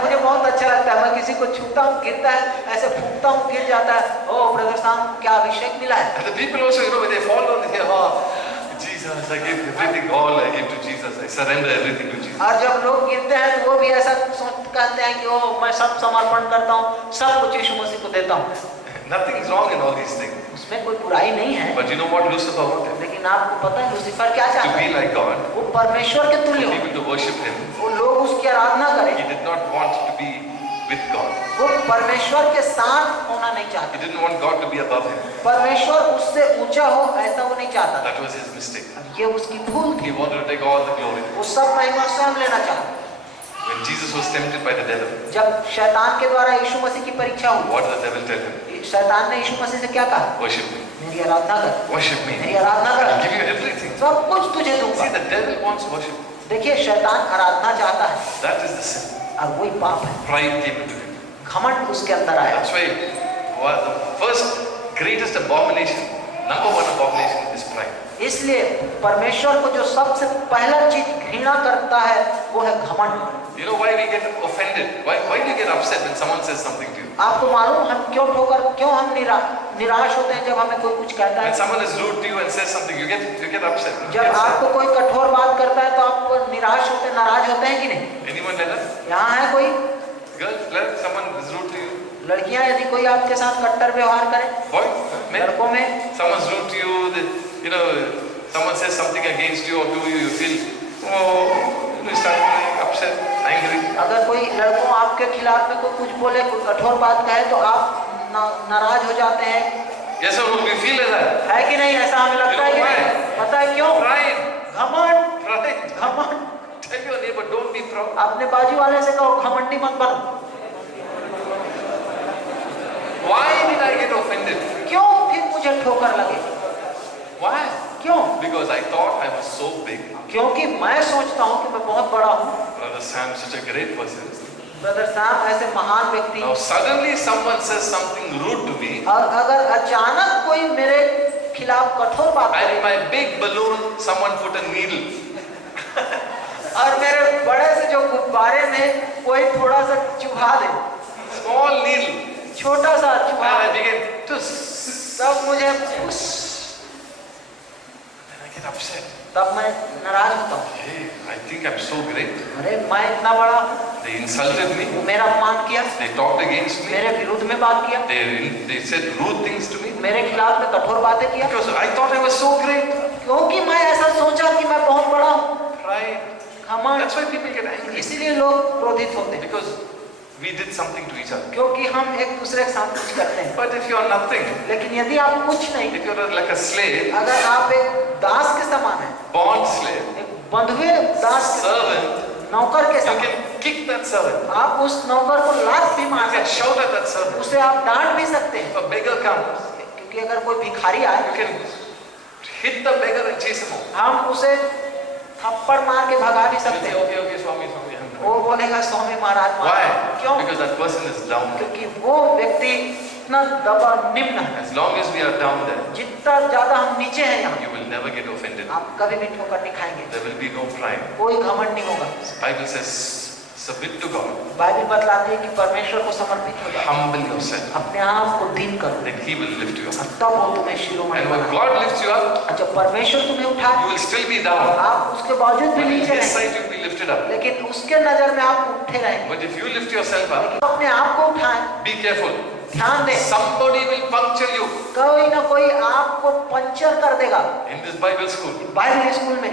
मुझे बहुत अच्छा लगता है। मैं किसी को छूता हूँ, गिरता है, ऐसे फूंकता हूँ, गिर जाता है। ओ ब्रदर साहब, क्या अभिषेक मिला है। And the people also, when they fall down, they say, oh, Jesus, I give everything, all I give to Jesus. I surrender everything to Jesus. और जब लोग गिरते हैं तो वो भी ऐसा कहते हैं कि ओ मैं सब समर्पण करता हूँ, सब कुछ यीशु मसीह को देता हूँ। Nothing is wrong in all these things. उसमें कोई बुराई नहीं है। But you know what Lucifer wanted? लेकिन आपको पता है लूसीफर क्या To चाहता be है? like God. वो परमेश्वर के तुल्य हो, People to worship Him. वो लोग उसकी आराधना He करें। did not want to be with God. वो परमेश्वर के साथ होना नहीं He चाहते। didn't want God to be above him. परमेश्वर उससे ऊंचा हो ऐसा वो नहीं चाहता। That was his mistake. अब ये उसकी भूल थी। He wanted to take all the glory. वो सब महिमा स्वयं लेना चाहता। When Jesus was tempted by the devil, जब शैतान के द्वारा यीशु मसीह की परीक्षा हुई, what did the devil tell him? शैतान ने यीशु मसीह से क्या कहा? Worship me. मेरी आराधना कर, Worship me. मेरी आराधना I'll कर, give you everything. सब कुछ तुझे दूंगा। See, the devil wants worship. देखिए शैतान आराधना चाहता है That is the sin. और वही पाप है। Pride came into him. घमंड उसके अंदर आया। That's why the first greatest abomination, number one abomination is pride. इसलिए परमेश्वर को जो सबसे पहला चीज घृणा करता है वो है घमंड। You know why we get offended? Why do you get upset when someone says something to you? आपको मालूम हम क्यों हम निराश होते हैं जब हमें कोई कुछ कहता When है? someone is rude to you and says something, you get upset. You जब get sad. आपको कोई कठोर बात करता है तो आप निराश होते, नाराज होते हैं कि नहीं? Anyone like that? यहाँ है कोई Girls, let someone is rude to you. लड़कियां यदि कोई आपके साथ कट्टर व्यवहार करे, Boy, men, लड़कों में someone's rude to you. Someone says something against you or to you, you feel, you start feeling upset, angry. अगर कोई लड़कों आपके खिलाफ में कोई कुछ बोले, कोई कठोर बात कहे तो आप नाराज हो जाते हैं। Yes or no? We feel like that. है कि नहीं? ऐसा हमें लगता है कि नहीं? पता है क्यों? Pride. घमंड। Tell your neighbor, don't be proud. अपने बाजू वाले से कहो घमंडी मत बनो। Why did I get offended? क्यों फिर मुझे ठोकर लगे? Why? क्यों? Because I thought I was so big. क्योंकि मैं सोचता हूँ कि मैं बहुत बड़ा हूँ। Brother Sam, such a great person. Brother Sam ऐसे महान व्यक्ति, Now suddenly someone says something rude to me, और अगर अचानक कोई मेरे खिलाफ कठोर बात करे, and in my big balloon someone put a needle. और मेरे बड़े से जो गुब्बारे में कोई थोड़ा सा चुभा दे, Small needle. छोटा सा And चुभा I they, begin to तब मुझे then I get upset. तब मैं नाराज होता हूँ। Hey, I think I'm so great. अरे मैं इतना बड़ा, They insulted me. वो मेरा अपमान किया, They talked against me. मेरे विरुद्ध में बात किया, They said rude things to me. मेरे खिलाफ में कठोर बातें किया, Because I thought I was so great. क्योंकि मैं ऐसा सोचा कि मैं बहुत बड़ा हूँ। Pride. घमंड, That's why people get angry. इसीलिए लोग क्रोधित होते हैं, Because we did something to each other. क्योंकि हम एक दूसरे के साथ कुछ करते हैं। But if you're nothing, लेकिन यदि आप कुछ नहीं, if you're like a slave, अगर आप एक दास के समान हैं, bond slave, एक बंधुए दास के servant, नौकर के you समान, can kick that servant. आप उस नौकर को लात भी You मार can सकते shout at that servant. हैं, उसे आप डांट भी सकते हैं, If a beggar comes, क्योंकि अगर कोई भिखारी आए, you can hit the beggar and chase him out. हम उसे थप्पड़ मार के भगा भी You सकते say, हैं। okay, Swami, I'm वो बोलेगा स्वामी महाराज Why? महाराज, क्यों? Because that person is down there. क्योंकि वो व्यक्ति इतना दबा निम्न है, As long as we are down there, जितना ज्यादा हम नीचे हैं यहाँ, you will never get offended. आप कभी भी ठोकर नहीं खाएंगे, There will be no pride. कोई घमंड नहीं होगा। The Bible says, submit to God. Bible बतलाती है कि परमेश्वर को समर्पित हो जाओ, Humble yourself. अपने आप को दीन करो, Then He will lift you up. तब वो तुम्हें शिरोमणि And when बनाएगा। God lifts you up, और जब परमेश्वर तुम्हें उठाए, you will still be down. आप उसके बावजूद भी But in नीचे His रहेंगे, sight, you will be lifted up. लेकिन उसके नजर में आप उठे रहेंगे। But if you lift yourself up, तो अपने आप को उठाएं, be careful. ध्यान दें, Somebody will puncture you. कोई ना कोई आपको पंचर कर देगा। In this Bible school, Bible school में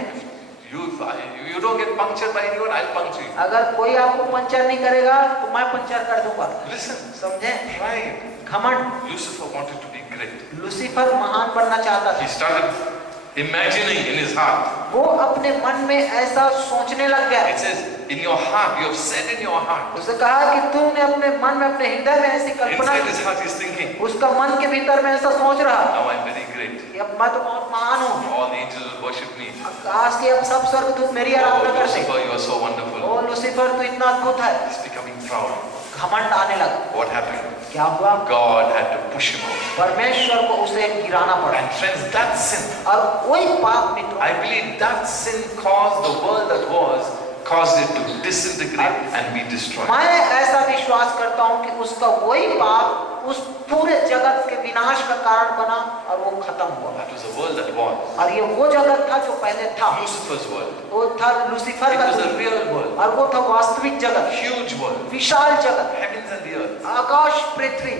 you don't get punctured by anyone, I'll puncture you. अगर कोई आपको पंचर नहीं करेगा तो मैं पंचर कर दूंगा। Listen, समझे? pride. घमंड, Lucifer wanted to be great. Lucifer महान बनना चाहता He था, started imagining in his heart. वो अपने मन में ऐसा सोचने लग गया। It says, in your heart, you have said in your heart. उसे कहा कि तूने अपने मन में, अपने हृदय में ऐसी कल्पना Inside की। his heart, he's thinking, उसका मन के भीतर में ऐसा सोच रहा, now I'm very great. कि अब मैं तो बहुत महान हूँ, All the angels will worship me. आकाश के अब सब स्वर्गदूत मेरी Oh, आराधना करते हैं। Lucifer, you are so wonderful. ओ लूसीफर तू इतना अद्भुत है। He's becoming proud. घमंड आने लगा। What happened? क्या हुआ? God had to push him out. परमेश्वर को उसे गिराना पड़ा। And friends, that sin, और वही पाप मित्रों, I believe that sin caused the world that was, caused it to disintegrate and be destroyed. मैं ऐसा विश्वास करता हूँ कि उसका वही पाप उस पूरे जगत के विनाश का कारण बना और वो खत्म हुआ। That was the world that was. और ये वो जगत था जो पहले था, Lucifer's world. वो था लूसीफर It का was a दुनिया, real world. और वो था वास्तविक जगत, Huge world. विशाल जगत, Heavens and the earth. Akash Prithvi,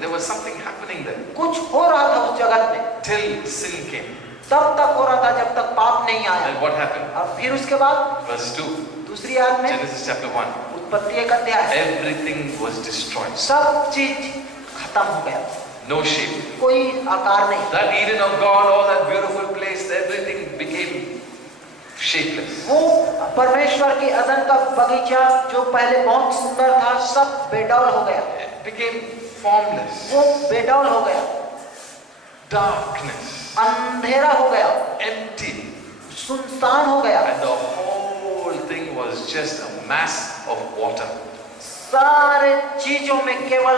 There was something happening there. कुछ हो रहा था उस जगत में। Till sin came. तब तक हो रहा था जब तक पाप नहीं आया। And what happened? और फिर उसके बाद Verse 2, दूसरी आयत में, Genesis chapter 1. उत्पत्ति 1 अध्याय, Everything was destroyed. सब चीज खत्म हो गया, No shape. कोई आकार नहीं। That Eden of God, all that beautiful place, everything became shapeless. वो परमेश्वर की अदन का बगीचा जो पहले बहुत सुंदर था, सब बेडौल हो गया, It became formless. वो बेडौल हो गया, Darkness. अंधेरा हो गया, Empty. सुनसान हो गया, And the whole thing was just a mass of water. सारे चीजों में केवल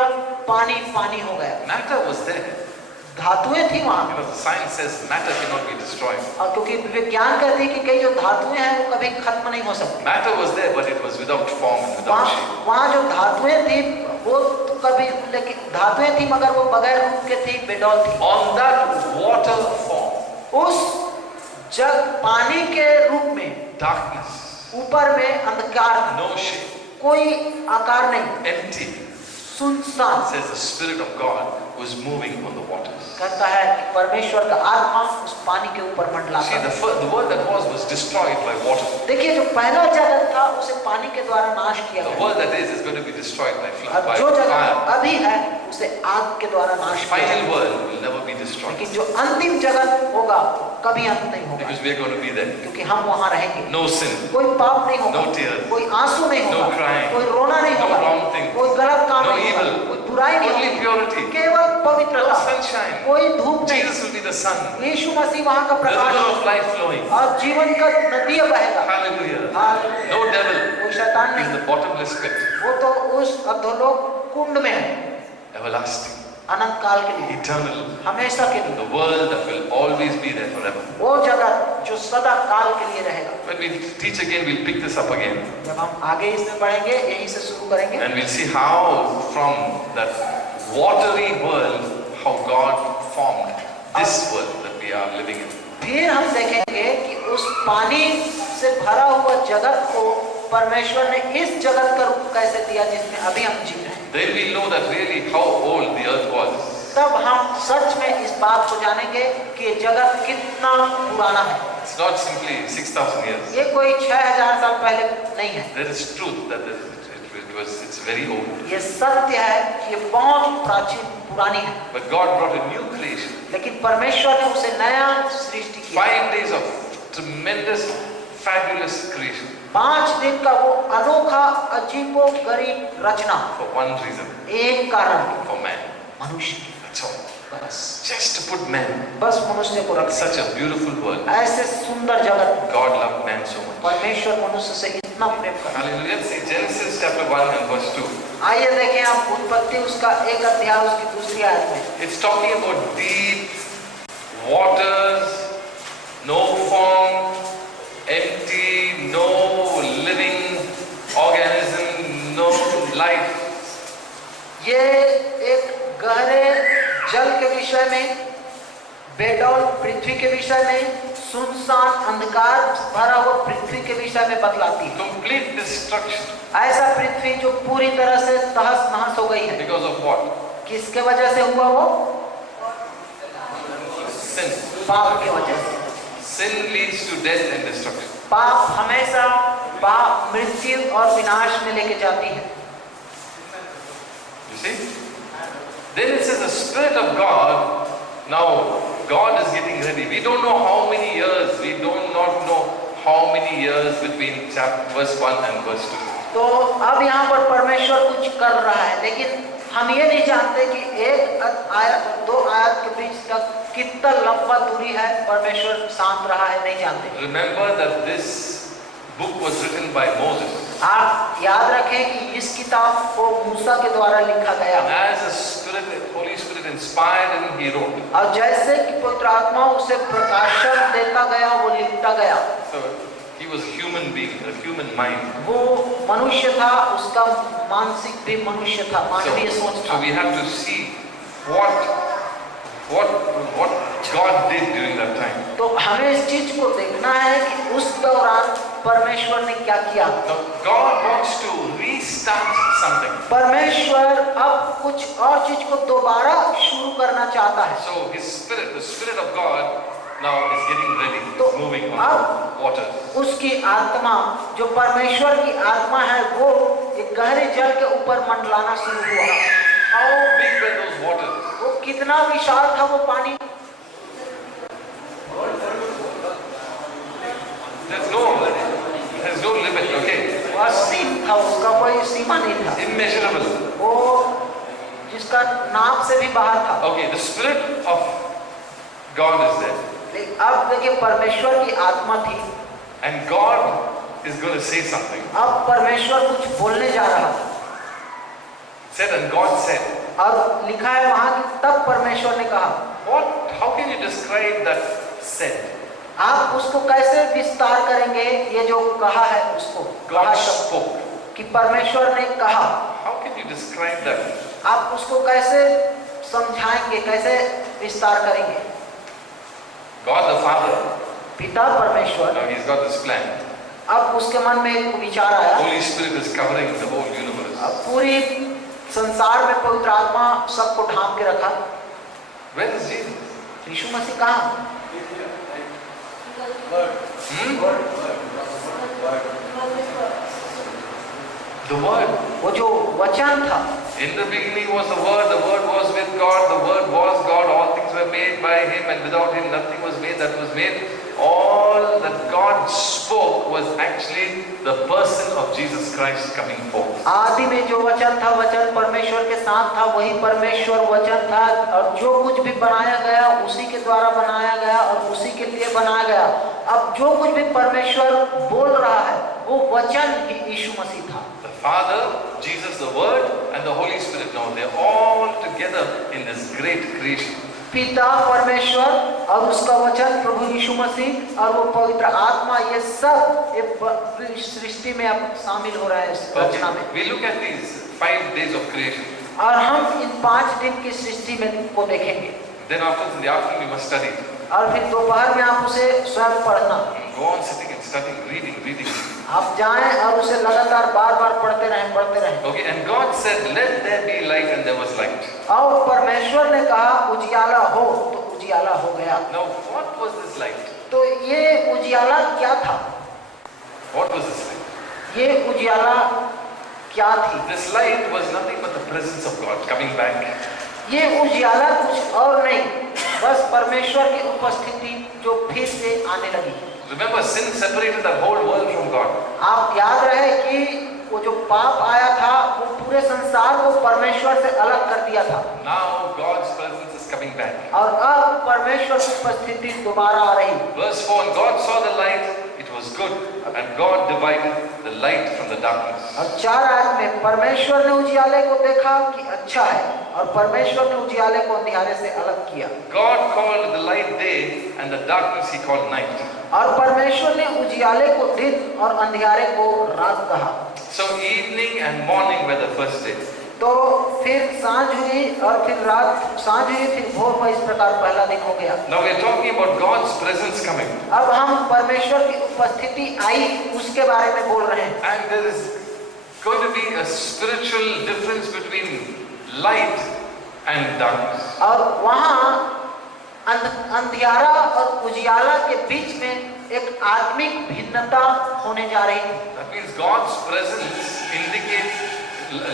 पानी पानी हो गया। Matter was there. धातुएं थी वहां, You know, the science says matter cannot be destroyed. और क्योंकि विज्ञान कहते हैं कि कई जो धातुएं हैं वो कभी खत्म नहीं हो सकती। Matter was there, but it was without form and without shape. वहाँ जो धातुएं थी वो तो कभी, लेकिन धातुएं थी मगर वो बगैर रूप के थी, बेडौल थी। On that water form, उस जग पानी के रूप में darkness, ऊपर में अंधकार था, no shape, कोई आकार नहीं, empty. सुनसान। Says the Spirit of God was moving on the waters. कहता है कि परमेश्वर का आत्मा उस पानी के ऊपर मंडलाता See, है। the world that was destroyed by water. देखिए जो पहला जगत था उसे पानी के द्वारा नाश किया The गया, world that is going to be destroyed by और by जो fire. जगत अभी है उसे आग के द्वारा The नाश किया final गया। world will never be destroyed लेकिन जो अंतिम जगत होगा कभी अंत नहीं होगा, because we are going to be there. क्योंकि हम वहाँ रहेंगे। No sin, कोई पाप नहीं होगा, No tears. कोई आंसू नहीं No होगा, crying. कोई रोना नहीं No होगा, wrong thing. कोई गलत काम No नहीं होगा, evil. कोई बुराई नहीं only होगी, purity, केवल no पवित्रता, sunshine. कोई धूप नहीं। Jesus will be the sun, यीशु मसीह वहाँ का the Prakash river of life flowing. और जीवन का नदी बहेगा। Hallelujah. हालेलुया। No devil, कोई खदान is नहीं, the bottomless pit, वो तो उस अधोलोक कुंड में है, everlasting, अनंत काल के लिए, eternal, हमेशा के लिए, the world that will always be there forever. वो जगत जो सदा काल के लिए रहेगा। When we teach again, we'll pick this up again, जब हम आगे इसमें बढ़ेंगे, यहीं से शुरू करेंगे, and we'll see how from that watery world, how God formed this world that we are living in. फिर हम देखेंगे कि उस पानी से भरा हुआ जगत को परमेश्वर ने इस जगत का रूप कैसे दिया जिसमें अभी हम जी रहे हैं। Then we'll know that really how old the earth was. तब हम सच में इस बात को जानेंगे कि ये जगत कितना पुराना है। It's not simply 6,000 years. ये कोई 6000 साल पहले नहीं है। There is truth that it's very old. ये सत्य है कि ये बहुत प्राचीन पुरानी है। But God brought a new creation. लेकिन परमेश्वर ने उसे नया सृष्टि किया। 5 days of tremendous, fabulous creation. 5 दिन का वो अनोखा अजीबोगरीब रचना। For one reason. एक कारण, For man. मनुष्य। That's all. बस Just to put man. बस मनुष्य को रख। Such a beautiful world. ऐसे सुंदर जगत। God loved man so much. परमेश्वर मनुष्य से इतना प्रेम करता है। Hallelujah. See Genesis chapter 1 and verse 2. आइए देखें आप उत्पत्ति उसका 1 अध्याय उसकी दूसरी आयत में। It's talking about deep waters, no form, empty, no living organism, no life. ये एक गहरे जल के विषय में, बेडौल पृथ्वी के विषय में, सुनसान अंधकार भरा हुआ पृथ्वी के विषय में बतलाती है। Complete destruction. ऐसा पृथ्वी जो पूरी तरह से तहस नहस हो गई है। Because of what? किसके वजह से हुआ वो? Sin. पाप की वजह से। Sin leads to death and destruction. पाप हमेशा मृत्यु और विनाश में लेके जाती है। You see? Then it says the Spirit of God. Now God is getting ready. We don't know how many years. We do not know how many years between verse 1 and verse 2. तो अब यहाँ पर परमेश्वर कुछ कर रहा है, लेकिन हम ये नहीं जानते कि एक आयत 2 आयत के बीच तक कितना लंबा दूरी है परमेश्वर शांत रहा है, नहीं जानते। Remember that this book was written by Moses. आप याद रखें कि इस किताब को मूसा के द्वारा लिखा गया। And as the Spirit, Holy Spirit inspired him, he wrote. और जैसे कि पवित्र आत्मा उसे प्रकाशन देता गया, वो लिखता गया। So he was a human being, a human mind. वो मनुष्य था, उसका मानसिक भी मनुष्य था, मानवीय सोच So था। we have to see what God did during that time. तो हमें इस चीज को देखना है कि उस दौरान परमेश्वर ने क्या किया। Now God wants to restart something. परमेश्वर अब कुछ और चीज को दोबारा शुरू करना चाहता है। So his spirit, the Spirit of God now is getting ready. तो It's moving on water. उसकी आत्मा, जो परमेश्वर की आत्मा है, वो एक गहरे जल के ऊपर मंडलाना शुरू हुआ। How big were those waters? वो कितना विशाल था वो पानी। There's no limit, okay? असीम था, उसका कोई सीमा नहीं था। Immeasurable. वो जिसका नाप से भी बाहर था। Okay, the Spirit of God is there. लेकिन अब देखिए परमेश्वर की आत्मा थी। And God is going to say something. अब परमेश्वर कुछ बोलने जा रहा था। Said and God said. और लिखा है वहां कि तब परमेश्वर ने कहा। How can you describe that said? आप उसको कैसे विस्तार करेंगे, ये जो कहा है उसको? God spoke. कि परमेश्वर ने कहा। How can you describe that? आप उसको कैसे समझाएंगे, कैसे विस्तार करेंगे? God the Father. पिता परमेश्वर। Now he's got this plan. अब उसके मन में एक विचार आया। Holy Spirit is covering the whole universe. अब पूरी संसार में पवित्र आत्मा सबको ढांप के रखा। Where is Jesus? यीशु मसीह कहाँ? The Word. वो जो वचन था। In the beginning was the Word was with God, the Word was God, all things were made by Him, and without Him nothing was made that was made. All that God spoke was actually the person of Jesus Christ coming forth. आदि में जो वचन था, वचन परमेश्वर के साथ था, वही परमेश्वर वचन था, और जो कुछ भी बनाया गया उसी के द्वारा बनाया गया और उसी के लिए बनाया गया। अब जो कुछ भी परमेश्वर बोल रहा है वो वचन ही यीशु मसीह था। The Father, Jesus the Word, and the Holy Spirit. Now they're all together in this great creation. पिता परमेश्वर और उसका वचन प्रभु यीशु मसीह और वो पवित्र आत्मा, ये सब ये सृष्टि में अब शामिल हो रहा है इस रचना में। We look at these 5 days of creation. और हम इन 5 दिन की सृष्टि में को देखेंगे। Then after in the afternoon we must study. और फिर दोपहर में आप उसे स्वयं पढ़ना। Go on sitting and studying, reading. आप जाएं और उसे लगातार बार-बार पढ़ते रहें। Okay, and God said, "Let there be light," and there was light. और परमेश्वर ने कहा उजियाला हो, तो उजियाला हो गया। Now, what was this light? तो ये उजियाला क्या था? What was this light? ये उजियाला क्या थी? This light was nothing but the presence of God coming back. ये उजियाला कुछ और नहीं, बस परमेश्वर की उपस्थिति जो फिर से आने लगी। Remember, sin separated the whole world from God. आप याद रहे कि वो जो पाप आया था वो पूरे संसार को परमेश्वर से अलग कर दिया था। Now God's presence is coming back. और अब परमेश्वर की उपस्थिति दोबारा आ रही। Verse 4, and God saw the light, it was good, and God divided the light from the darkness. और 4 आयत में परमेश्वर ने उजियाले को देखा कि अच्छा है, और परमेश्वर ने उजियाले को अंधियारे से अलग किया। God called the light day, and the darkness he called night. और परमेश्वर ने उजियाले को दिन और अंधियारे को रात कहा। So evening and morning were the first day. तो फिर सांझ हुई और फिर रात, सांझ हुई फिर भोर हुआ, इस प्रकार पहला दिन हो गया। Now we are talking about God's presence coming. अब हम परमेश्वर की उपस्थिति आई उसके बारे में बोल रहे हैं। And there is going to be a spiritual difference between light and darkness. और वहाँ अंधियारा और उजियाला के बीच में एक आत्मिक भिन्नता होने जा रही है। That means God's presence indicates,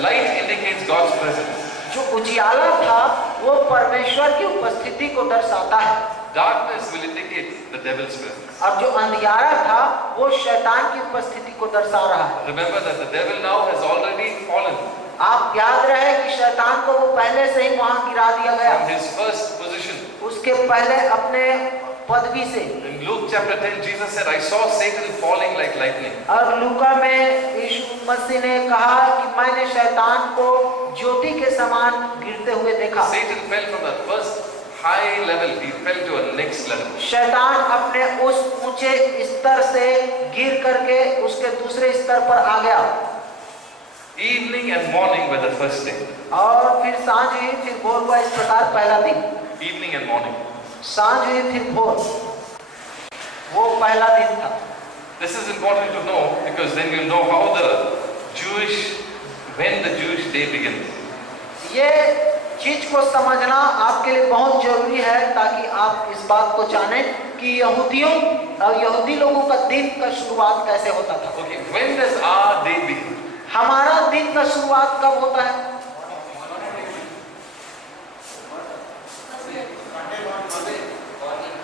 light indicates God's presence. जो उजियाला था वो परमेश्वर की उपस्थिति को दर्शाता है। Darkness will indicate the devil's presence. अब जो अंधियारा था वो शैतान की उपस्थिति को दर्शा रहा है। Remember that the devil now has already fallen आप याद रहे कि शैतान को वो पहले से ही वहां गिरा दिया गया, from his first position. उसके पहले अपने पदवी से। In Luke chapter 10, Jesus said, "I saw Satan falling like lightning." और लूका में यीशु मसीह ने कहा कि मैंने शैतान को ज्योति के समान गिरते हुए देखा। Satan fell from the first high level, he fell to a next level. शैतान अपने उस ऊंचे स्तर से गिर करके उसके दूसरे स्तर पर आ गया। Evening and morning were the first day. और फिर सांझ हुई फिर भोर हुआ, इस प्रकार पहला दिन। Evening and morning. सांझ हुई फिर भोर, वो पहला दिन था। This is important to know because then you know how when the Jewish day begins. ये चीज को समझना आपके लिए बहुत जरूरी है ताकि आप इस बात को जानें कि यहूदियों और यहूदी लोगों का दिन का शुरुआत कैसे होता था। Okay, when does our day begin? हमारा दिन का शुरुआत कब होता है?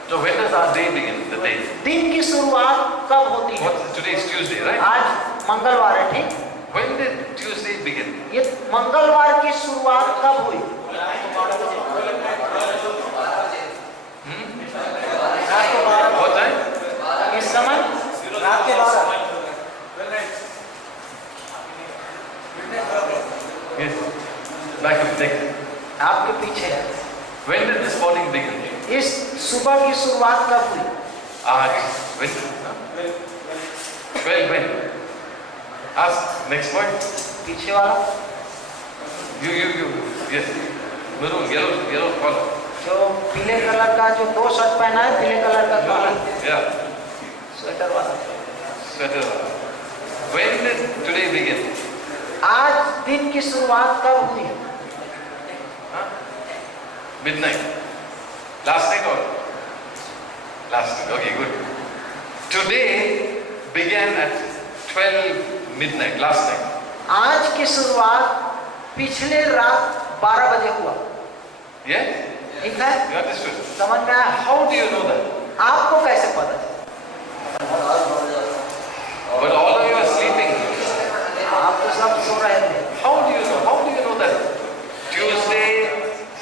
So when does our day begin? The day. दिन की शुरुआत कब होती है? Today is Tuesday, right? आज मंगलवार है, ठीक? When did Tuesday begin? ये मंगलवार की शुरुआत कब हुई? What time? इस समय रात के 12। Yes. Back of the next. आपके पीछे है। When did this morning begin? इस सुबह की शुरुआत कब हुई? When? Well, when? Ask. Next point. पीछे वाला You. Yes. Maroon, yellow color. जो पीले कलर का जो 2 शर्ट पहना है, पीले कलर का कॉलर, Yeah. स्वेटर वाला। Sweater. When did today begin? आज दिन की शुरुआत कब हुई? Midnight. Last night or? Last night. Okay, good. Today began at 12 midnight. Last night. आज की शुरुआत पिछले रात 12 बजे हुआ। Yeah? ठीक है? You understood? समझ में आया? How do you know that? आपको कैसे पता? But all of you are sleeping. आप तो सब सो रहे थे। How do you know? How do you know that? Tuesday,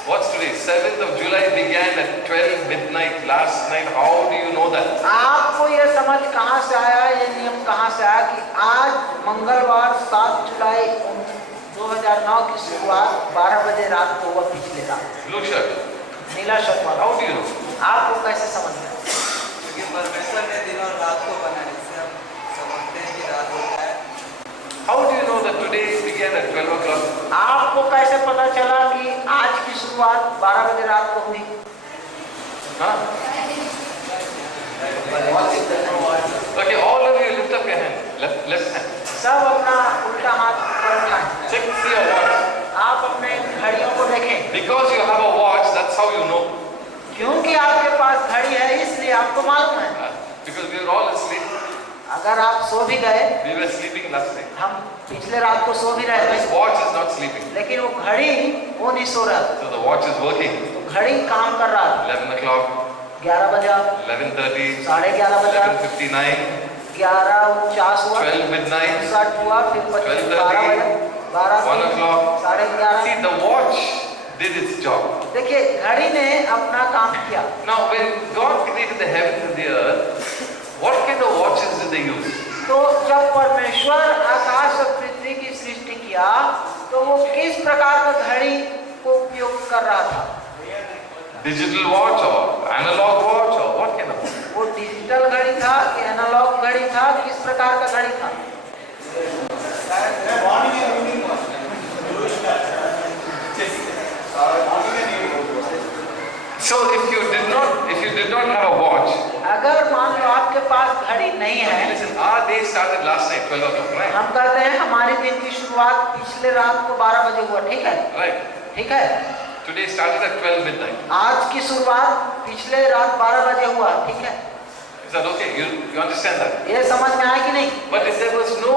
what's today? 7th of July began at 12 midnight last night? How do you know that? आपको ये समझ कहाँ से आया, ये नियम कहाँ से आया कि आज मंगलवार 7 जुलाई 2009 की शुरुआत 12 बजे रात को हुआ पिछले रात? Blue shirt. नीला शर्ट वाला। How do you know? आपको कैसे समझ में आया? क्योंकि परमेश्वर ने दिन और रात को बनाया, इससे हम समझते हैं कि रात होता है। How do you know that today began at 12 o'clock? आपको कैसे पता चला कि आज की शुरुआत 12 बजे रात को हुई? Huh? Okay, all of you lift up your hand. Left hand. सब अपना उल्टा हाथ ऊपर उठाएं। Check, see your watch. आप अपने घड़ियों को देखें। Because you have a watch, that's how you know. क्योंकि आपके पास घड़ी है इसलिए आपको मालूम है। Because we were all asleep. अगर आप सो भी गए, We were sleeping last night. हम पिछले रात को सो भी रहे This थे, watch is not sleeping. लेकिन वो घड़ी वो नहीं सो रहा था। So the watch is working. तो घड़ी काम कर रहा था। 11 o'clock, 11 बजा, 11:30, 11:30 बजा, 11:59, 11:49 हुआ, 12 midnight, 60 हुआ, फिर 12:30, 12 बजा, 12 1 o'clock. 11:30। See, the watch did its job. देखिए घड़ी ने अपना काम किया। Now, when God created the heavens and the earth, what kind of watches did they use? तो जब परमेश्वर आकाश और पृथ्वी की सृष्टि किया तो वो किस प्रकार का घड़ी को उपयोग कर रहा था? Digital watch or analog watch or what kind of watch? वो डिजिटल घड़ी था कि एनालॉग घड़ी था? किस प्रकार का घड़ी था? So if you did not have a watch, अगर मान लो आपके पास घड़ी नहीं है, listen, our day started last night 12 o'clock, right? हम कहते हैं हमारे दिन की शुरुआत पिछले रात को 12 बजे हुआ, ठीक है? Right. ठीक है? Today started at 12 midnight. आज की शुरुआत पिछले रात 12 बजे हुआ, ठीक है? Is that okay? You understand that? ये समझ में आया कि नहीं? But if there was no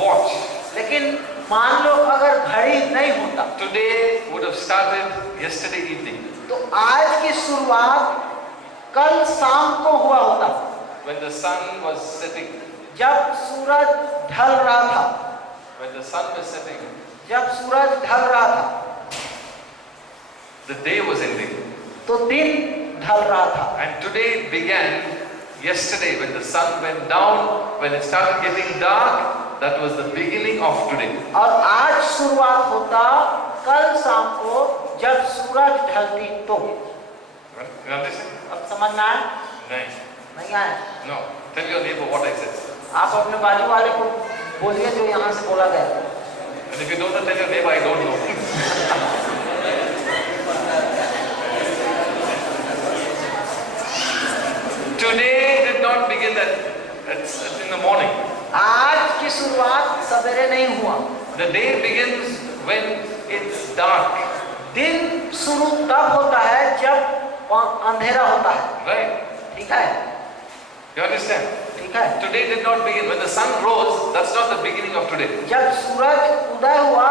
watch, लेकिन मान लो अगर घड़ी नहीं होता today would have started yesterday evening. तो आज की शुरुआत कल शाम को हुआ होता When the sun was setting, जब सूरज ढल रहा था। when the sun was setting, जब सूरज ढल रहा था the day was ending. तो दिन ढल रहा था। And today it began yesterday when the sun went down, when it started getting dark, that was the beginning of today. और आज शुरुआत होता कल शाम को जब सूरज ढलती तो। You understand? अब समझ में आया? No. नहीं आया? No. Tell your neighbor what I said. आप अपने बाजू वाले को बोलिए जो यहाँ से बोला गया। And if you don't know, tell your neighbor I don't know. Today did not begin in the morning. आज की शुरुआत सवेरे नहीं हुआ। The day begins when it's dark. दिन शुरू तब होता है जब अंधेरा होता है। Right? ठीक है? You understand? ठीक है? Today did not begin. When the sun rose, that's not the beginning of today. जब सूरज उदय हुआ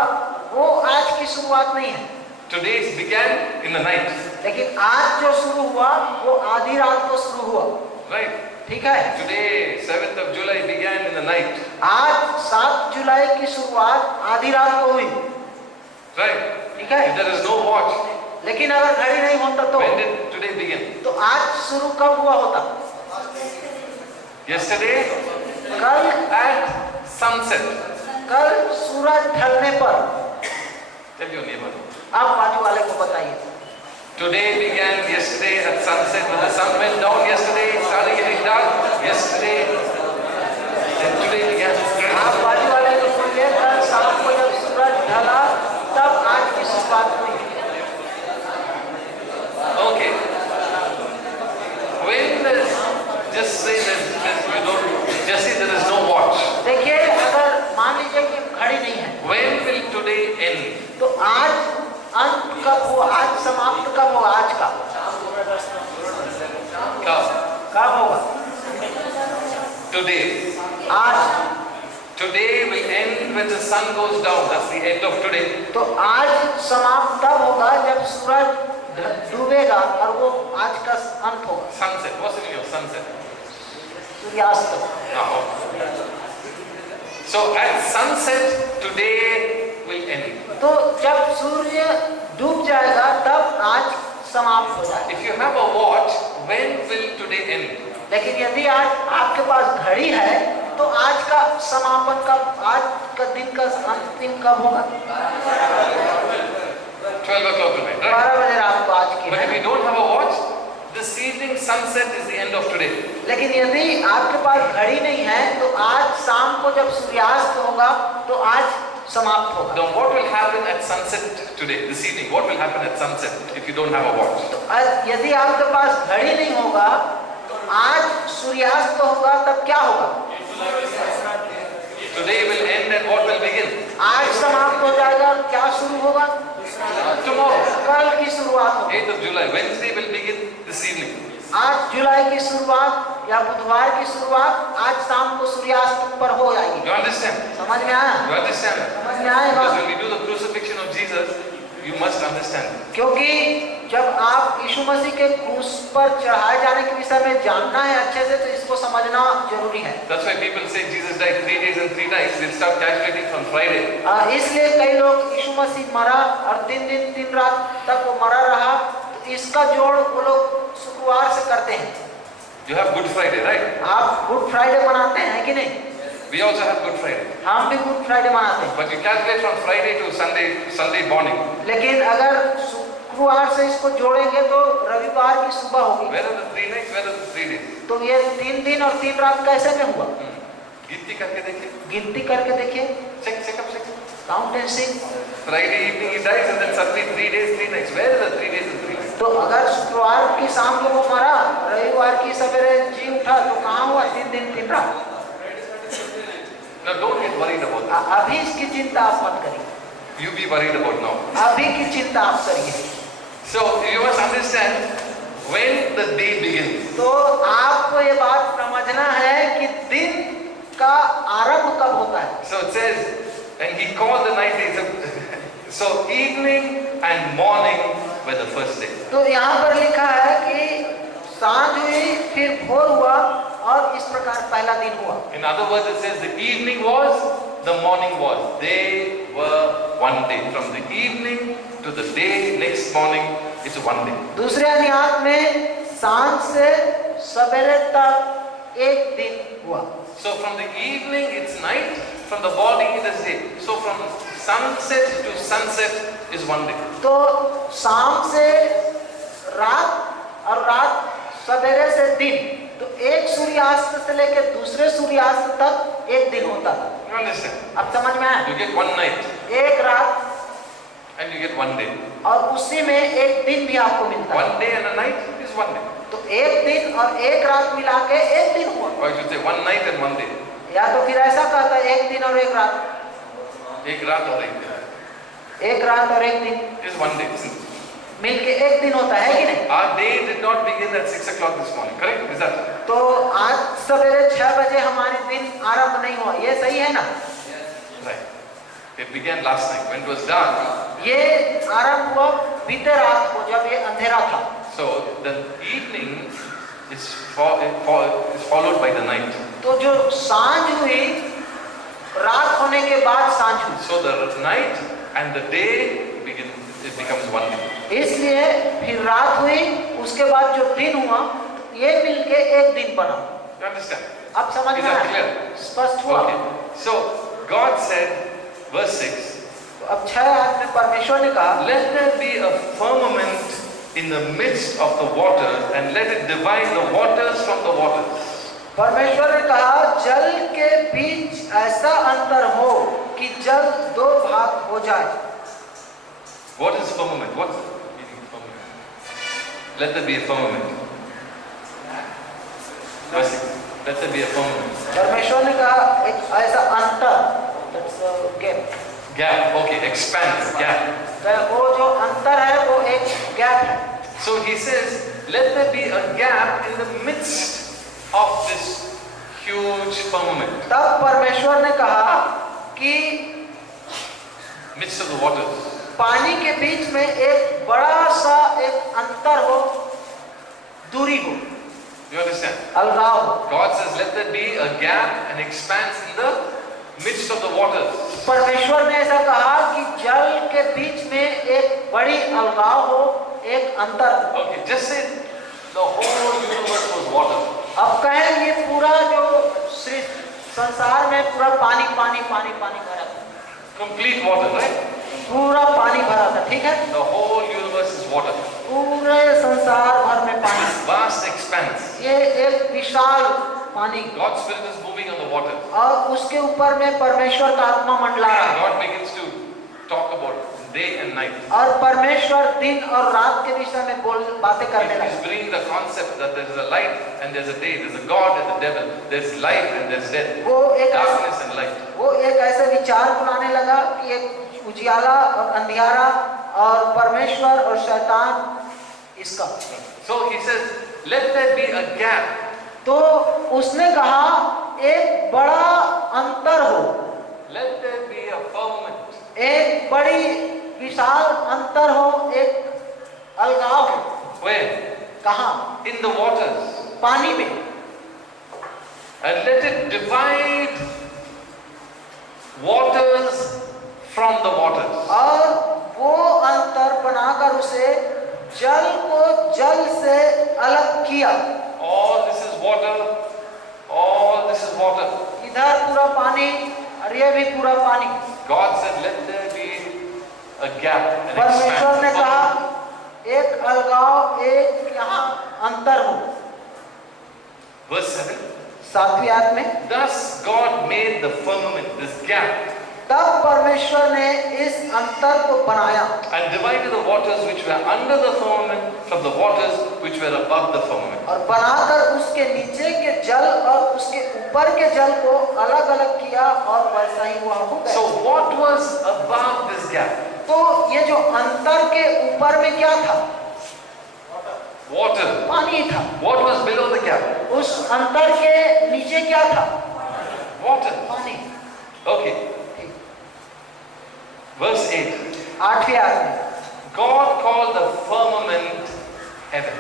वो आज की शुरुआत नहीं है। Today began in the night. लेकिन आज जो शुरू हुआ वो आधी रात को शुरू हुआ। Right? ठीक है? Today, 7th of July began in the night. आज 7 जुलाई की शुरुआत आधी रात को हुई। Right? ठीक है? If there is no watch, लेकिन अगर घड़ी नहीं होता तो when did today begin? तो आज शुरू कब हुआ होता? Yesterday कल at sunset. कल सूरज ढलने पर। Tell your neighbor. आप बाजू वाले को बताइए। Today began yesterday at sunset when the sun went down yesterday, it started getting dark yesterday, and today began. आप बाजू वाले को बोलिए कल शाम को जब सूरज ढला तब आज की शुरुआत हुई। Okay. When there's, just say there is no watch. देखिए अगर मान लीजिए कि घड़ी नहीं है When will today end? तो आज अंत कब हुआ? आज समाप्त कब होगा? आज का कब होगा? Today. आज। Today will end when the sun goes down. That's the end of today. तो आज समाप्त तब होगा जब सूरज डूबेगा और वो आज का अंत होगा। Sunset. What's the meaning of sunset? सूर्यास्त। Now. So at sunset today will end. तो जब सूर्य डूब जाएगा तब आज समाप्त हो जाएगा। If you have a watch, when will today end? लेकिन यदि आज आपके पास घड़ी है तो आज का समापन कब, आज का दिन का अंतिम कब होगा? 12 o'clock tonight, right? 12 बजे रात को आज की But if है। you don't have a watch, this evening sunset is the end of today. लेकिन यदि आपके पास घड़ी नहीं है तो आज शाम को जब सूर्यास्त होगा तो आज समाप्त होगा। Now what will happen at sunset today, this evening? What will happen at sunset if you don't have a watch? तो यदि आपके पास घड़ी नहीं होगा तो आज सूर्यास्त होगा, तब क्या होगा? Today will end and what will begin? आज समाप्त हो जाएगा और क्या शुरू होगा? Tomorrow, कल की शुरुआत होगी। 8th of July, Wednesday will begin this evening. आज जुलाई की शुरुआत या बुधवार की शुरुआत आज शाम को सूर्यास्त पर हो जाएगी। You understand? समझ में आया? You understand? समझ में आएगा? Because when we do the crucifixion of Jesus, you must understand. क्योंकि जब आप यीशु मसीह के क्रूस पर चढ़ाए जाने के विषय में जानना है अच्छे से, तो इसको समझना जरूरी है। That's why people say Jesus died 3 days and 3 nights. They'll start calculating from Friday. इसलिए कई लोग यीशु मसीह मरा और 3 दिन 3 रात तक वो मरा रहा, तो इसका जोड़ वो लोग शुक्रवार से करते हैं। You have Good Friday, right? आप गुड फ्राइडे मनाते हैं कि नहीं? We also have Good Friday. हम भी गुड फ्राइडे मनाते हैं। But you calculate from Friday to Sunday morning. लेकिन अगर शुक्रवार से इसको जोड़ेंगे तो रविवार की सुबह होगी। Where are the 3 nights? Where are the 3 days? तो ये 3 दिन और 3 रात कैसे में हुआ? गिनती करके देखिए. गिनती करके देखिए, Check up. Count and see. Friday evening he dies and then suddenly 3 days, 3 nights. Where are the 3 days and 3 nights? तो अगर शुक्रवार की शाम को वो मरा, रविवार की सवेरे जी उठा, तो कहाँ हुआ 3 दिन 3 रात? Now don't get worried about that. अभी इसकी चिंता आप मत करिए, You be worried about now. अभी की चिंता आप करिए। So you must understand when the day begins. तो आपको ये बात समझना है कि दिन का आरंभ कब होता है। So it says, and he called the night days. So evening and morning were the first day. तो यहाँ पर लिखा है कि सांझ हुई, फिर भोर हुआ और इस प्रकार पहला दिन हुआ। In other words, it says the evening was, the morning was. They were one day. From the evening to the day next morning, it's one day. दूसरे अनुवाद में सांझ से सवेरे तक एक दिन हुआ। So from the evening it's night, from the morning it is day. So from sunset to sunset is one day. तो शाम से रात और रात सवेरे से दिन, तो एक सूर्यास्त से लेकर दूसरे सूर्यास्त तक एक दिन होता था। You understand? अब समझ में आया? You get one night एक रात and you get one day. और उसी में एक दिन भी आपको मिलता है। One day and a night is one day. तो एक दिन और एक रात मिला के एक दिन हुआ। Or you should say one night and one day. या तो फिर ऐसा कहता है एक दिन और एक रात, एक रात और एक दिन एक रात और एक दिन is one day. Isn't it? मिलके एक दिन होता है कि नहीं? Our day did not begin at 6 o'clock this morning. Correct? Is that? तो आज सवेरे 6 बजे हमारे दिन आरंभ नहीं हुआ, ये सही है ना? Right. It began last night when it was dark. ये आरंभ हुआ बीते रात को जब ये अंधेरा था। So the evening is followed by the night. तो जो सांझ हुई, रात होने के बाद सांझ हुई, So the night and the day it becomes one day. इसलिए फिर रात हुई, उसके बाद जो दिन हुआ, ये मिलके एक दिन बना। You understand? अब समझ Is में that आया? clear? स्पष्ट हुआ? Okay. So God said, verse 6, अब 6 आयत में परमेश्वर ने कहा, let there be a firmament in the midst of the waters and let it divide the waters from the waters. परमेश्वर ने कहा जल के बीच ऐसा अंतर हो कि जल 2 भाग हो जाए। What is firmament? What's the meaning of firmament? Let there be a firmament. Verse 6. Let there be a firmament. परमेश्वर ने कहा एक ऐसा अंतर, Gap. Okay. Expanse. Gap. वो जो अंतर है वो एक गैप है। So he says, let there be a gap in the midst of this huge firmament. तब परमेश्वर ने कहा कि Midst of the waters. पानी के बीच में एक बड़ा सा एक अंतर हो, दूरी हो, You understand? अलगाव हो। God says, let there be a gap, an expanse in the midst of the waters. परमेश्वर ने ऐसा कहा कि जल के बीच में एक बड़ी अलगाव हो, एक अंतर। Okay, just say the whole universe was water. अब कहें ये पूरा जो संसार में पूरा पानी पानी पानी पानी भरा था, Complete water, right? पूरा पानी भरा था, ठीक है। The whole universe is water. पूरे संसार भर में पानी, Vast expanse. ये एक विशाल पानी, God's Spirit is moving on the water. और उसके ऊपर में परमेश्वर का आत्मा मंडला रहा And है, God begins to talk about day and night. और परमेश्वर दिन और रात के विषय में बातें करने He's लगे। bringing the concept that there is a light and there's a day, there's a God and the devil, there's life and there's death, वो एक darkness and light. वो एक ऐसे विचार बुलाने लगा कि एक उजियाला और अंधियारा और परमेश्वर और शैतान इसका। So he says, let there be a gap. तो उसने कहा एक बड़ा अंतर हो, Let there be a firmament. एक बड़ी विशाल अंतर हो, एक अलगाव हो। Where? कहाँ? In the waters. पानी में। And let it divide waters from the waters. और वो अंतर बनाकर उसे जल को जल से अलग किया। All this is water, all this is water. इधर पूरा पानी और ये भी पूरा पानी। God said, let there be a gap, an परमेश्वर ने expanse. कहा एक अलगाव, एक यहाँ अंतर हो। Verse 7. 7वीं आयत में, Thus God made the firmament, this gap, तब परमेश्वर ने इस अंतर को बनाया and divided the waters which were under the firmament from the waters which were above the firmament. और बनाकर उसके नीचे के जल और उसके ऊपर के जल को अलग अलग किया, और वैसा ही हुआ हो So गया। what was above this gap? तो ये जो अंतर के ऊपर में क्या था? Water. पानी था। What was below the gap? उस अंतर के नीचे क्या था? Water. पानी। Okay. Verse 8. 8वीं आयत में, God called the firmament heaven.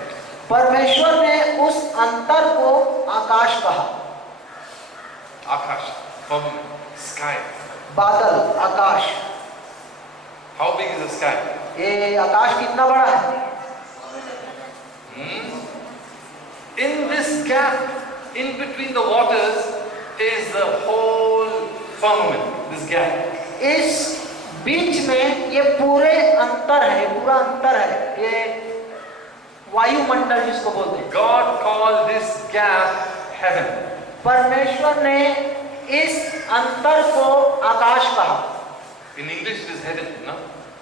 परमेश्वर ने उस अंतर को आकाश कहा। Akash, firmament, sky. बादल, आकाश। How big is the sky? ये आकाश कितना बड़ा है? In this gap, in between the waters, is the whole firmament. This gap. इस बीच में ये पूरे अंतर है, पूरा अंतर है, ये वायुमंडल जिसको बोलते हैं। God called this gap heaven. परमेश्वर ने इस अंतर को आकाश कहा, In English, it is heaven, no?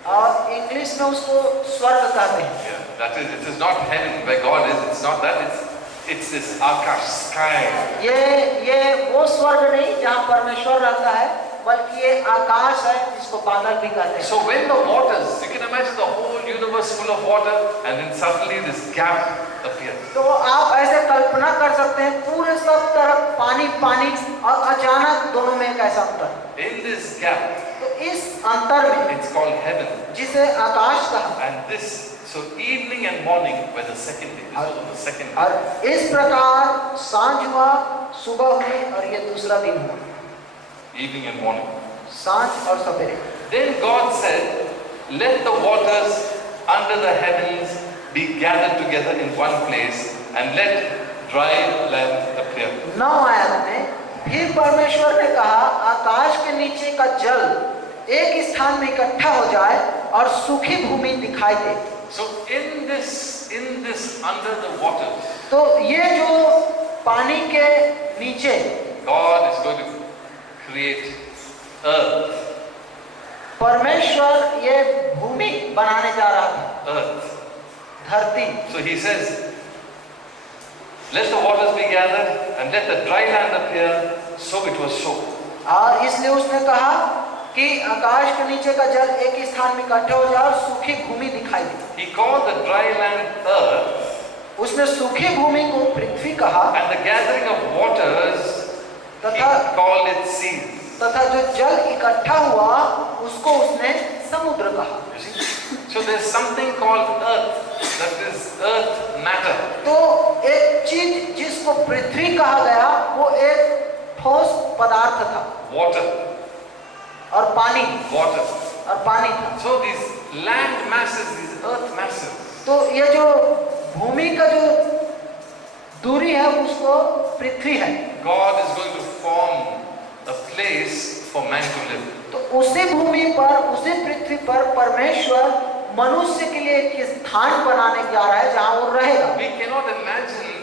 और इंग्लिश में उसको स्वर्ग कहते हैं। Yeah, that is. It is not heaven where God is. It's not that. It's this akash, sky. ये वो स्वर्ग नहीं जहाँ परमेश्वर रहता है, बल्कि ये आकाश है जिसको बादल भी कहते हैं। So when the waters, you can imagine the whole universe full of water, and then suddenly this gap appears. तो आप ऐसे कल्पना कर सकते हैं, पूरे सब तरफ पानी पानी, और अचानक दोनों में एक ऐसा अंतर। In this gap, तो इस अंतर में, it's called heaven. जिसे आकाश कहा, And this, so evening and morning were the second day. This was on the second day. और इस प्रकार सांझ हुआ, सुबह हुई, और ये दूसरा दिन हुआ। Evening and morning. सांझ और सवेरे। Then God said, let the waters under the heavens be gathered together in one place, and let dry land appear. 9 आयत में फिर परमेश्वर ने कहा, आकाश के नीचे का जल एक स्थान में इकट्ठा हो जाए और सूखी भूमि दिखाई दे। So in this under the waters, तो ये जो पानी के नीचे God is going to create earth. परमेश्वर ये भूमि बनाने जा रहा था, Earth. धरती। So he says, let the waters be gathered and let the dry land appear. So it was so. और इसलिए उसने कहा कि आकाश के नीचे का जल एक स्थान में इकट्ठा हो जाए और सूखी भूमि दिखाई दे। He called the dry land earth, उसने सूखी भूमि को पृथ्वी कहा, and the gathering of waters he called it seas. तथा जो जल इकट्ठा हुआ उसको उसने समुद्र कहा। You see? So there's something called earth, that is earth matter. तो एक चीज जिसको पृथ्वी कहा गया वो एक ठोस पदार्थ था, Water. और पानी Water. और पानी था। So these land masses, these earth masses, तो ये जो भूमि का जो दूरी है उसको पृथ्वी है। God is going to form a place for man to live. तो उसी भूमि पर, उसी पृथ्वी पर परमेश्वर मनुष्य के लिए एक स्थान बनाने जा रहा है जहां वो रहेगा। We cannot imagine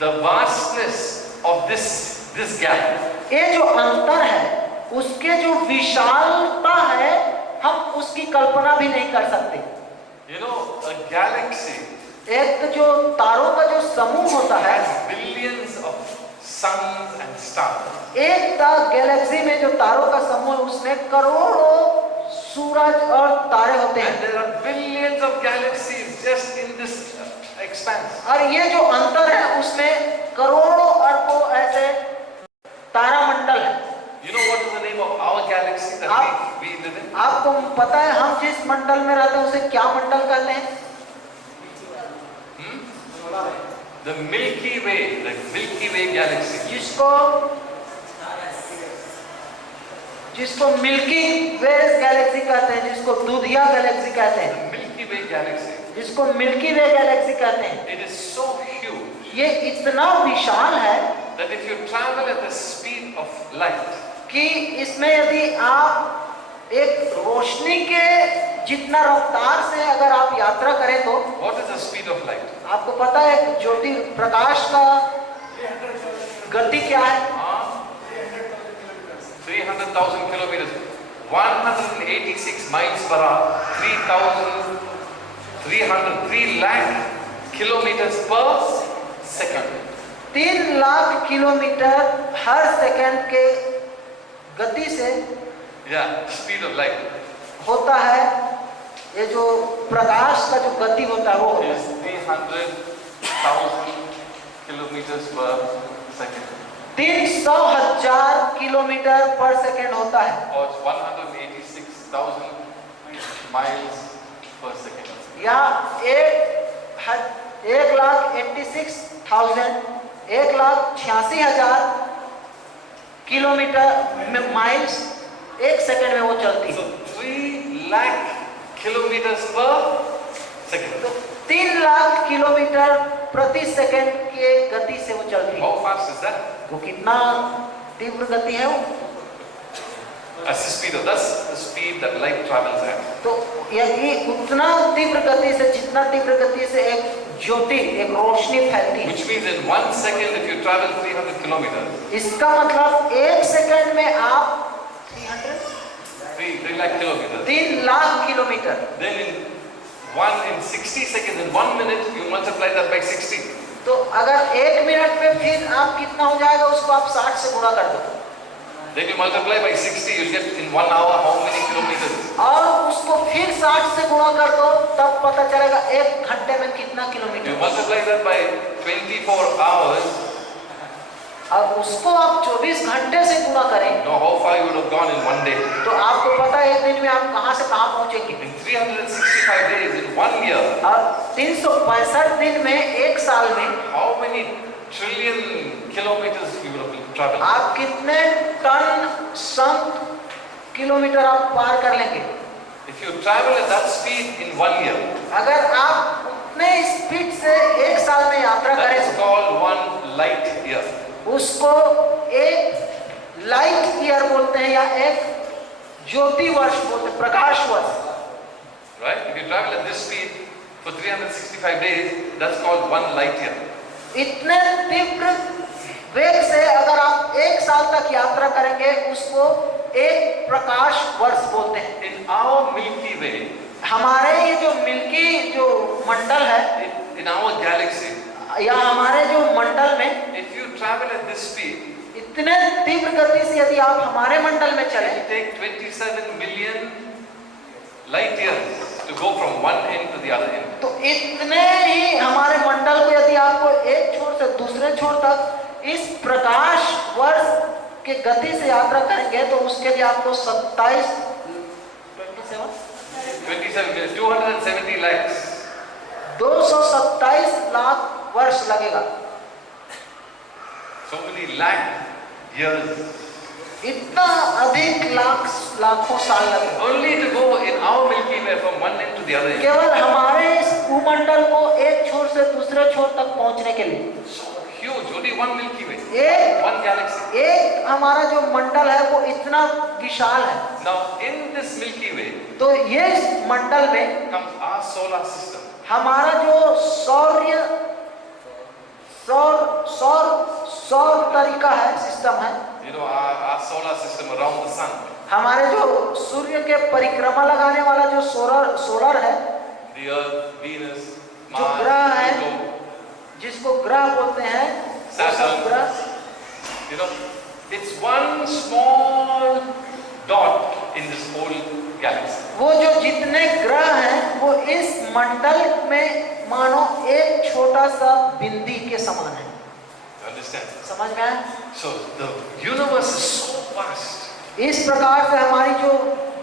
the vastness of this gap. ये जो अंतर है, उसके जो विशालता है, हम उसकी कल्पना भी नहीं कर सकते। You know, a galaxy एक जो तारों का जो समूह होता है, has billions of suns and stars. एक गैलेक्सी में जो तारों का समूह है उसमें करोड़ों सूरज और तारे होते And हैं। there are billions of galaxies just in this expanse. और ये जो अंतर है उसमें करोड़ों अरबों ऐसे तारामंडल है। You know what is the name of our galaxy that we live in? आपको पता है हम जिस मंडल में रहते हैं उसे क्या मंडल कहते हैं? The Milky Way galaxy. जिसको मिल्की वे गैलेक्सी कहते हैं, जिसको दूधिया गैलेक्सी कहते हैं, The Milky Way galaxy. जिसको मिल्की वे गैलेक्सी कहते हैं। It is so huge ये इतना विशाल है that if you travel at the speed of light, कि इसमें यदि आप एक रोशनी के जितना रफ्तार से अगर आप यात्रा करें तो what is the speed of light? आपको पता है ज्योति प्रकाश का गति क्या है? 300,000 kilometers, 186 miles per hour, 3 lakh kilometers per second. 3 lakh kilometre हर सेकंड के गति से Yeah, speed of light होता है। ये जो प्रकाश का जो गति होता है वो होता is है 300,000 kilometers per second. 300,000 किलोमीटर पर सेकंड होता है, Or it's 186,000 miles per second. या 1,86,000 किलोमीटर में माइल्स एक सेकंड में वो चलती So है। 3 lakh kilometers per second. तो 3 लाख किलोमीटर प्रति सेकंड के गति से वो चलती है। How fast is that? वो कितना तीव्र गति है वो? That's the speed that light travels at. तो यही उतना तीव्र गति से, जितना तीव्र गति से एक ज्योति, एक रोशनी फैलती है। Which means in 1 second, if you travel 300 kilometers, इसका मतलब एक सेकंड में आप 3 lakh kilometers, 3 lakh kilometre, then in 60 seconds, in 1 minute, you multiply that by 60. तो अगर एक मिनट में फिर आप कितना हो जाएगा उसको आप 60 से गुणा कर दो, Then you multiply by 60, you'll get in 1 hour how many kilometers. और उसको फिर 60 से गुणा कर दो, तब पता चलेगा एक घंटे में कितना You kilometre. multiply that by 24 hours, अब उसको आप 24 घंटे से गुणा करें you know how far you would have gone in 1 day. तो आपको पता है एक दिन में आप कहां से कहां पहुंचेंगे। In 365 days, in 1 year, और 365 दिन में, एक साल में how many trillion kilometers you would have traveled? आप कितने टन सम किलोमीटर आप पार कर लेंगे। If you travel at that speed in 1 year, अगर आप उतने स्पीड से एक साल में यात्रा that is करें called 1 light year. उसको एक लाइट ईयर बोलते हैं, या एक ज्योति वर्ष बोलते हैं, प्रकाश वर्ष। Right? If you travel at this speed for 365 days, that's called 1 light year. इतने तीव्र वेग से अगर आप एक साल तक यात्रा करेंगे उसको एक प्रकाश वर्ष बोलते हैं। In our Milky Way, हमारे ये जो मिल्की जो मंडल है, in our galaxy, या हमारे जो मंडल में if you travel at this speed, इतने तीव्र गति से यदि आप हमारे मंडल में चले it will take 27 million light years to go from one end to the other end. तो इतने ही हमारे मंडल को यदि आपको एक छोर से दूसरे छोर तक इस प्रकाश वर्ष के गति से यात्रा करेंगे तो उसके लिए आपको 27 27 270 lakhs. 227 लाख वर्ष लगेगा। So many lakh years. इतना अधिक लाखों साल लगे Only to go in our Milky Way from one end to the other end. केवल हमारे इस भूमंडल को एक छोर से दूसरे छोर तक पहुंचने के लिए। So huge, only one Milky Way, एक one galaxy. एक हमारा जो मंडल है वो इतना विशाल है। Now in this Milky Way तो ये इस मंडल में comes our solar system. हमारा जो सौर तरीका है, सिस्टम है, You know, our solar system around the sun. हमारे जो सूर्य के परिक्रमा लगाने वाला जो सोलर है, The Earth, Venus, जो Mars, ग्रह है, Pluto. जिसको ग्रह बोलते हैं, वो सब ग्रह, You know, it's one small dot in this whole galaxy. वो जो जितने ग्रह हैं वो इस मंडल में मानो एक छोटा सा बिंदी के समान है। You understand? समझ में आया? So the universe is so vast. इस प्रकार से हमारी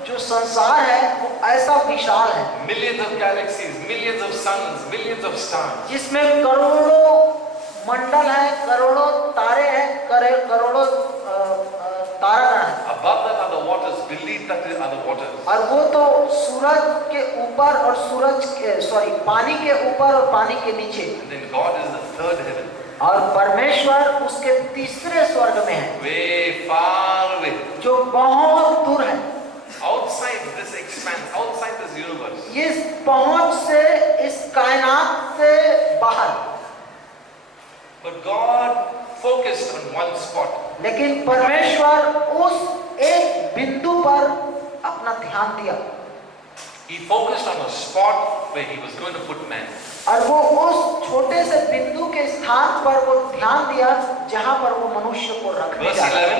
जो संसार है वो ऐसा विशाल है, Millions of galaxies, millions of suns, millions of stars. जिसमें करोड़ों मंडल है, करोड़ों तारे हैं, करोड़ों तारागण है। Above that are the waters, beneath that are the waters. और वो तो सूरज के ऊपर और पानी के ऊपर और पानी के नीचे, And then God is the third heaven, और परमेश्वर उसके तीसरे स्वर्ग में है, way far away. जो बहुत दूर है। Outside this expanse, outside this universe. इस पहुंच से, इस कायनात से बाहर, But God focused on one spot. लेकिन परमेश्वर उस एक बिंदु पर अपना ध्यान दिया, He focused on a spot where He was going to put man. और वो उस छोटे से बिंदु के स्थान पर वो ध्यान दिया जहां पर वो मनुष्य को रखने Verse जा रहा है। 11,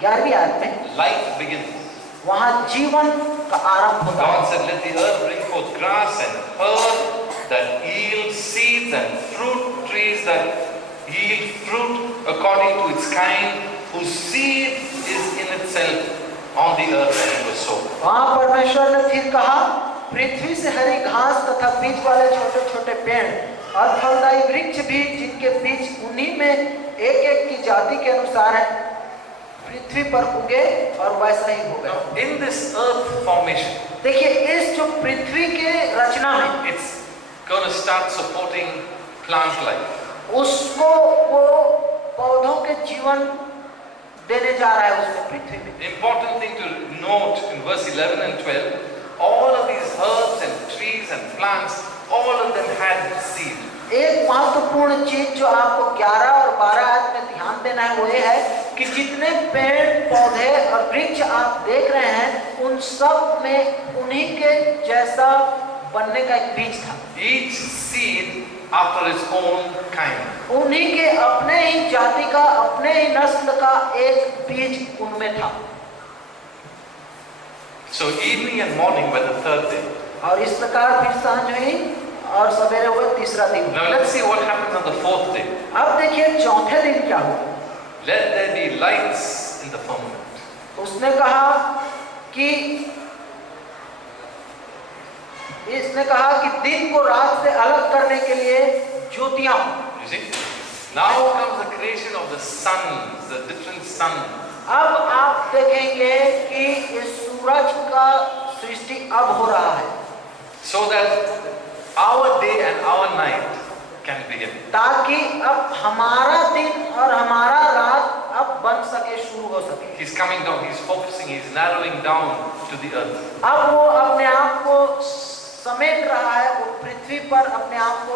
11वीं आयत में life begins. वहां जीवन का आरंभ होता है। God said, let the earth bring forth grass and herb that yield seeds and fruit trees that yield fruit according to its kind, whose seed is in itself on the earth, and it was so. वहां परमेश्वर ने फिर कहा, पृथ्वी से हरी घास तथा बीज वाले छोटे छोटे पेड़ और फलदायी वृक्ष भी, जिनके बीज उन्हीं में एक एक की जाति के अनुसार है, पृथ्वी पर उगे और वैसा ही हो गया। Now, in this earth formation, देखिए, इस जो पृथ्वी के रचना में it's going to start supporting plant life. उसको वो पौधों के जीवन देने जा रहा है उसमें, पृथ्वी में। Important thing to note in verse 11 and 12, all of these herbs and trees and plants, all of them had seed. एक महत्वपूर्ण चीज जो आपको 11 और 12 आयत में ध्यान देना है वो ये है कि जितने पेड़ पौधे और वृक्ष आप देख रहे हैं, उन सब में उन्हीं के जैसा बनने का एक बीज था। Each seed after its own kind. उन्हीं के अपने ही जाति का, अपने ही नस्ल का एक बीज उनमें था। So evening and morning were the third day. और इस प्रकार फिर सांझ हुई और सवेरे हुए तीसरा दिन। Now let's see what happens on the fourth day. अब देखिए चौथे दिन क्या हुआ। Let there be lights in the firmament. उसने कहा कि दिन को रात से अलग करने के लिए ज्योतियां। You see? Now comes the creation of the suns, the different suns. अब आप देखेंगे कि इस सूरज का सृष्टि अब हो रहा है, So that our day and our night can begin. ताकि अब हमारा दिन और हमारा रात अब बन सके, शुरू हो सके। He's coming down, he's focusing, he's narrowing down to the earth. अब वो अपने आप को समेट रहा है, वो पृथ्वी पर अपने आप को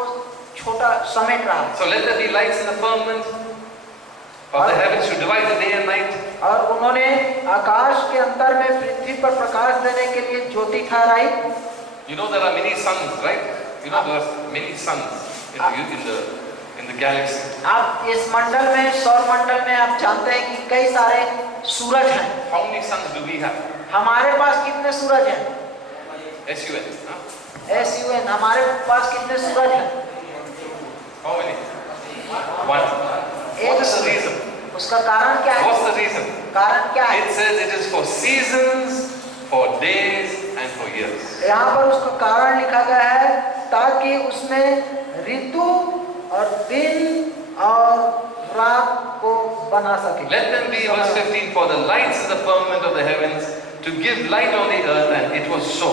छोटा समेट रहा है। So let there be lights in the firmament of the heavens to divide the day and night. और उन्होंने आकाश के अंतर में पृथ्वी पर प्रकाश देने के लिए ज्योति ठहराई। You know there are many suns, right? You know there are many suns in the galaxy. आप इस मंडल में, सौर मंडल में आप जानते हैं कि कई सारे सूरज हैं। How many suns do we have? हमारे पास कितने सूरज हैं? SUN. Huh? SUN, हमारे पास कितने सूरज हैं? How many? One. What is the reason? उसका कारण क्या है? What's the reason? कारण क्या है? It says it is for seasons, for days and for years. यहाँ पर उसका कारण लिखा गया है ताकि उसमें ऋतु और दिन और रात को बना सके। Let them be, verse 15, for the lights in the firmament of the heavens to give light on the earth, and it was so.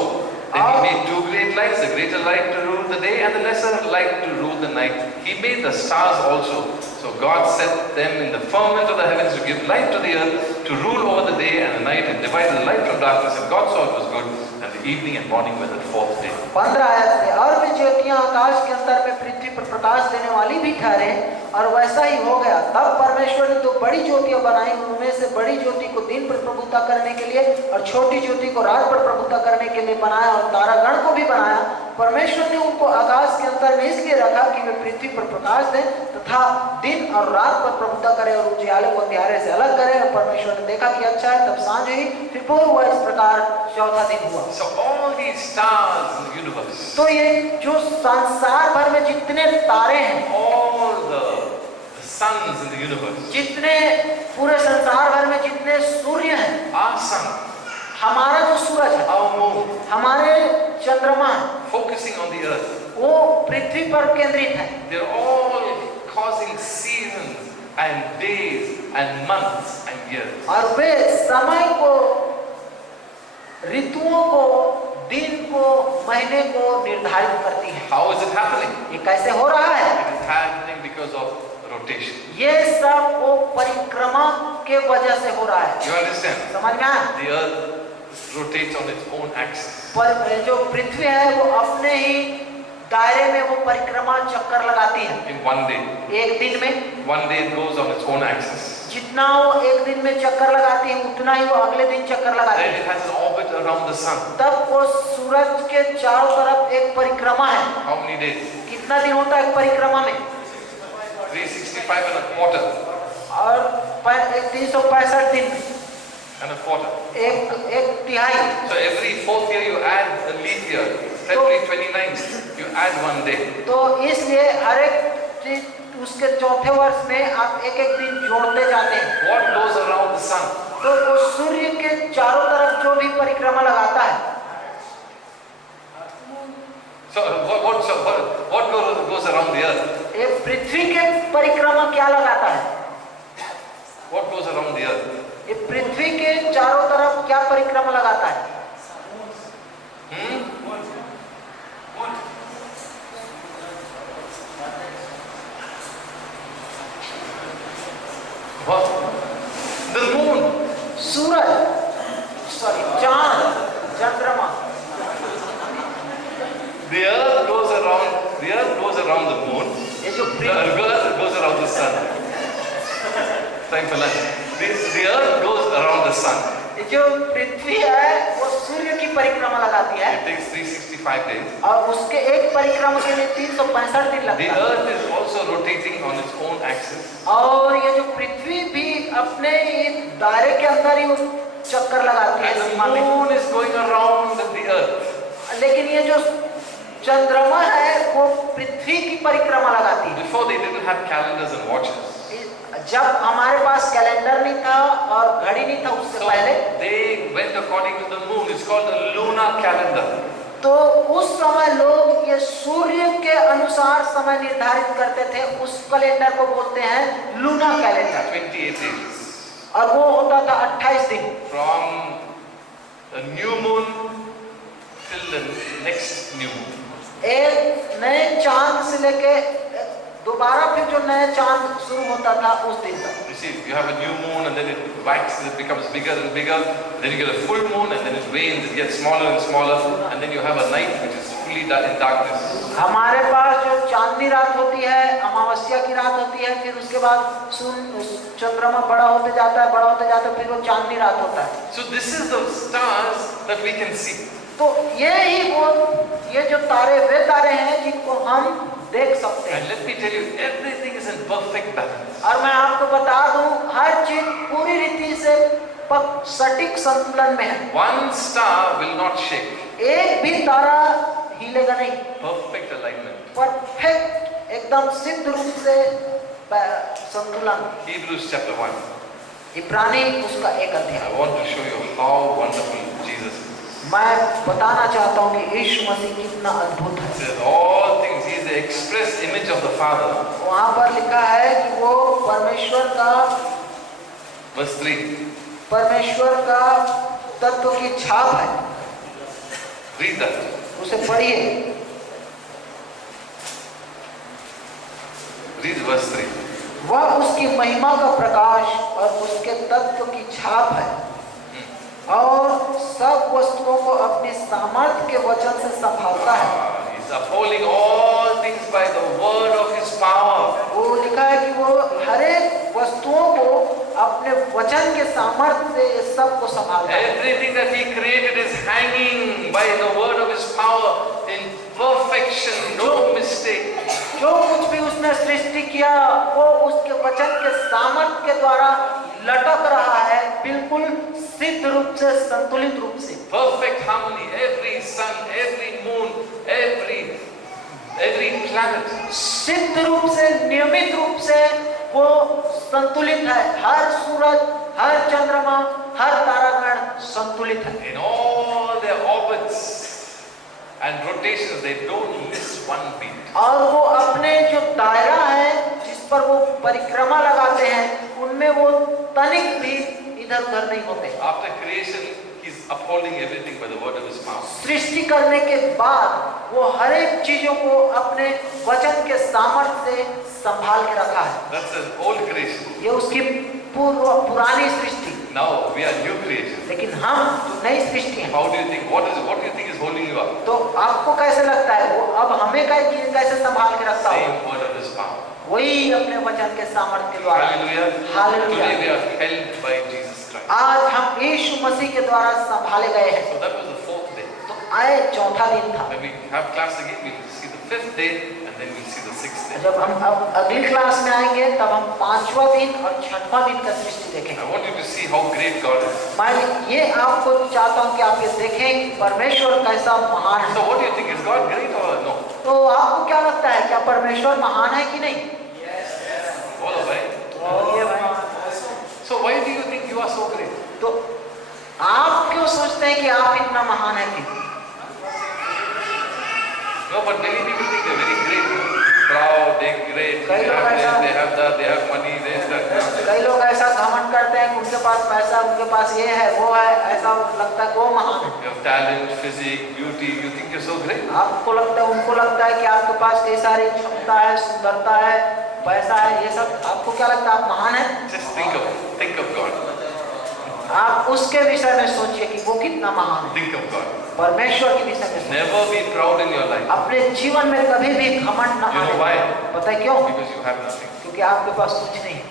Then he made two great lights, the greater light to rule the day and the lesser light to rule the night. He made the stars also. So God set them in the firmament of the heavens to give light to the earth, to rule over the day and the night, and divided the light from darkness. And God saw it was good, and the evening and morning were the fourth day. 15 आयत से, और वे ज्योतियां आकाश के अंतर में पृथ्वी पर प्रकाश देने वाली भी ठहरे, और वैसा ही हो गया। तब परमेश्वर ने दो बड़ी ज्योतियां बनाई, उनमें से बड़ी ज्योति को दिन पर प्रभुता करने के लिए और छोटी ज्योति को रात पर प्रभुता करने के लिए बनाया, और तारागण को भी बनाया। परमेश्वर ने उनको आकाश के अंतर में इसलिए रखा कि वे पृथ्वी पर प्रकाश दें तथा दिन और रात पर प्रभुता करें और उजियाले को अंधियारे से अलग करें। और परमेश्वर ने देखा कि अच्छा है। तब सांझ हुई, फिर भोर हुआ। इस प्रकार चौथा दिन हुआ। So all these stars in the universe, तो ये जो संसार भर में जितने तारे हैं, all the suns in the universe, जितने पूरे संसार भर में जितने सूर्य हैं, our sun, हमारा जो सूरज है, our moon, हमारे चंद्रमा है, focusing on the earth, वो पृथ्वी पर केंद्रित है। they're all causing seasons and days and months and years. और वे समय को, ऋतुओं को, दिन को, महीने को निर्धारित करती है। How is it happening? ये कैसे हो रहा है? It is happening because of rotation. ये सब वो परिक्रमा के वजह से हो रहा है। You understand? समझ में आया? The earth rotates on its own axis. पर जो पृथ्वी है वो अपने ही दायरे में वो परिक्रमा चक्कर लगाती है। In one day. एक दिन में One day it goes on its own axis. जितना वो एक दिन में चक्कर लगाती है, उतना ही वो अगले दिन चक्कर लगाती Then है। it has an orbit around the sun. तब वो सूरज के चारों तरफ एक परिक्रमा है। How many days? कितना दिन होता है एक परिक्रमा में? 365 and a quarter. और 365 दिन And a quarter. एक तिहाई। So every fourth year you add a leap year. February 29th, you add one day. तो इसलिए हर एक उसके चौथे वर्ष में आप एक एक दिन जोड़ते जाते हैं। What goes around the sun? तो वो सूर्य के चारों तरफ जो भी परिक्रमा लगाता है, So what goes around the earth? ये पृथ्वी के परिक्रमा क्या लगाता है? What goes around the earth? ये पृथ्वी के चारों तरफ क्या परिक्रमा लगाता है? What? The moon. सूरज, चांद, चंद्रमा। The earth goes around the moon. ये जो The earth goes around the sun. Time for lunch. The earth goes around the sun. ये जो पृथ्वी है वो सूर्य की परिक्रमा लगाती है, It takes 365 days. और उसके एक परिक्रमा के लिए 365 दिन The लगता है। earth is also rotating on its own axis. और ये जो पृथ्वी भी अपने दायरे के अंदर ही वो चक्कर लगाती है And सीमा the में। moon is going around the earth. लेकिन ये जो चंद्रमा है वो पृथ्वी की परिक्रमा लगाती है। Before they didn't have calendars and watches. जब हमारे पास कैलेंडर नहीं था और घड़ी नहीं था उससे So पहले, they went according to the moon. It's called the lunar calendar. तो उस समय लोग ये सूर्य के अनुसार समय निर्धारित करते थे। उस कैलेंडर को बोलते हैं लूना कैलेंडर। 28 days. और वो होता था 28 दिन, From the new moon till the next new moon. एक नए चांद से लेके दोबारा फिर जो नया चांद शुरू होता था उस दिन तक। You see, you have a new moon and then it waxes, it becomes bigger and bigger. Then you get a full moon and then it wanes, it gets smaller and smaller. And then you have a night which is fully in darkness. हमारे पास जो चांदनी रात होती है, अमावस्या की रात होती है, फिर उसके बाद चंद्रमा बड़ा होते जाता है, फिर वो चांदनी रात होता है। So this is the stars that we can see. तो ये जो तारे वे तारे हैं जिनको हम देख सकते हैं। And let me tell you, everything is in perfect balance. और मैं आपको बता दूं, हर चीज पूरी रीति से सटीक संतुलन में है। One star will not shake. एक भी तारा हिलेगा नहीं। Perfect alignment. परफेक्ट, एकदम सिद्ध रूप से संतुलन। Hebrews chapter 1. इब्रानी उसका 1 अध्याय। I want to show you how wonderful Jesus is. मैं बताना चाहता हूँ कि यीशु मसीह कितना अद्भुत है। It says all things. He is the express image of the Father. वहाँ पर लिखा है कि वो परमेश्वर का Verse 3. तत्व की छाप है। Read that. उसे पढ़िए। Read verse 3. वह उसकी महिमा का प्रकाश और उसके तत्व की छाप है और सब वस्तुओं को अपने सामर्थ्य के वचन से संभालता है। He's upholding all things by the word of his power. वो लिखा है कि वो हर एक वस्तुओं को अपने वचन के सामर्थ्य से सबको संभालता है। Everything that he created is hanging by the word of his power in perfection, no mistake. जो कुछ भी उसने सृष्टि किया वो उसके वचन के सामर्थ्य के द्वारा लटक रहा है, बिल्कुल सिद्ध रूप से, संतुलित रूप से। Perfect harmony. Every sun, every moon, every planet. सिद्ध रूप से, नियमित रूप से वो संतुलित है। हर सूरज, हर चंद्रमा, हर तारागण संतुलित है। In all their orbits and rotations, they don't miss one beat. और वो अपने जो दायरा है जिस पर वो परिक्रमा लगाते हैं उनमें वो तनिक भी इधर उधर नहीं होते। After creation, he's upholding everything by the word of his mouth. सृष्टि करने के बाद वो हर एक चीजों को अपने वचन के सामर्थ्य से संभाल के रखा है। That's an old creation. ये उसकी पुरानी सृष्टि। Now we are new creation. लेकिन हम जो नई सृष्टि हैं। How do you think? What do you think is holding you up? तो आपको कैसे लगता है वो अब हमें कैसे संभाल के रखता है? Same word of his power. वही अपने वचन के सामर्थ्य के द्वारा। Hallelujah. Hallelujah. Today we are held by Jesus Christ. आज हम यीशु मसीह के द्वारा संभाले गए हैं। So that was the fourth day. तो आए चौथा दिन था। When we have class again, we will see the fifth day and then we'll see the sixth day. जब हम अब अगली क्लास में आएंगे तब हम पांचवा दिन और छठवां दिन का सृष्टि देखेंगे। I want you to see how great God is. मैं ये आपको चाहता हूँ कि आप ये देखें कि परमेश्वर कैसा महान है। So what do you think? Is God great or no? तो आपको क्या लगता है, क्या परमेश्वर महान है कि नहीं? Follow, right? बोलिए भाई। So why do you think you are so great? तो आप क्यों सोचते हैं कि आप इतना महान है? कि No, but many people think they're very great. Proud, they're great. They कई लोग have this, ऐसा- they have that, they have money, this, that. कई लोग ऐसा घमंड करते हैं कि उनके पास पैसा, उनके पास ये है वो है, ऐसा लगता है कि वो महान है। You have talent, physique, beauty. You think you're so great? आपको लगता है, उनको लगता है कि आपके पास कई सारी क्षमता है, सुंदरता है, पैसा है, ये सब आपको क्या लगता है आप महान है? Just think of God. आप उसके विषय में सोचिए कि वो कितना महान है। Think of God. परमेश्वर के विषय में सोचिए। Never be proud in your life. अपने जीवन में कभी भी घमंड न You know आने why? दें। पता है क्यों? Because you have nothing. क्योंकि आपके पास कुछ नहीं है।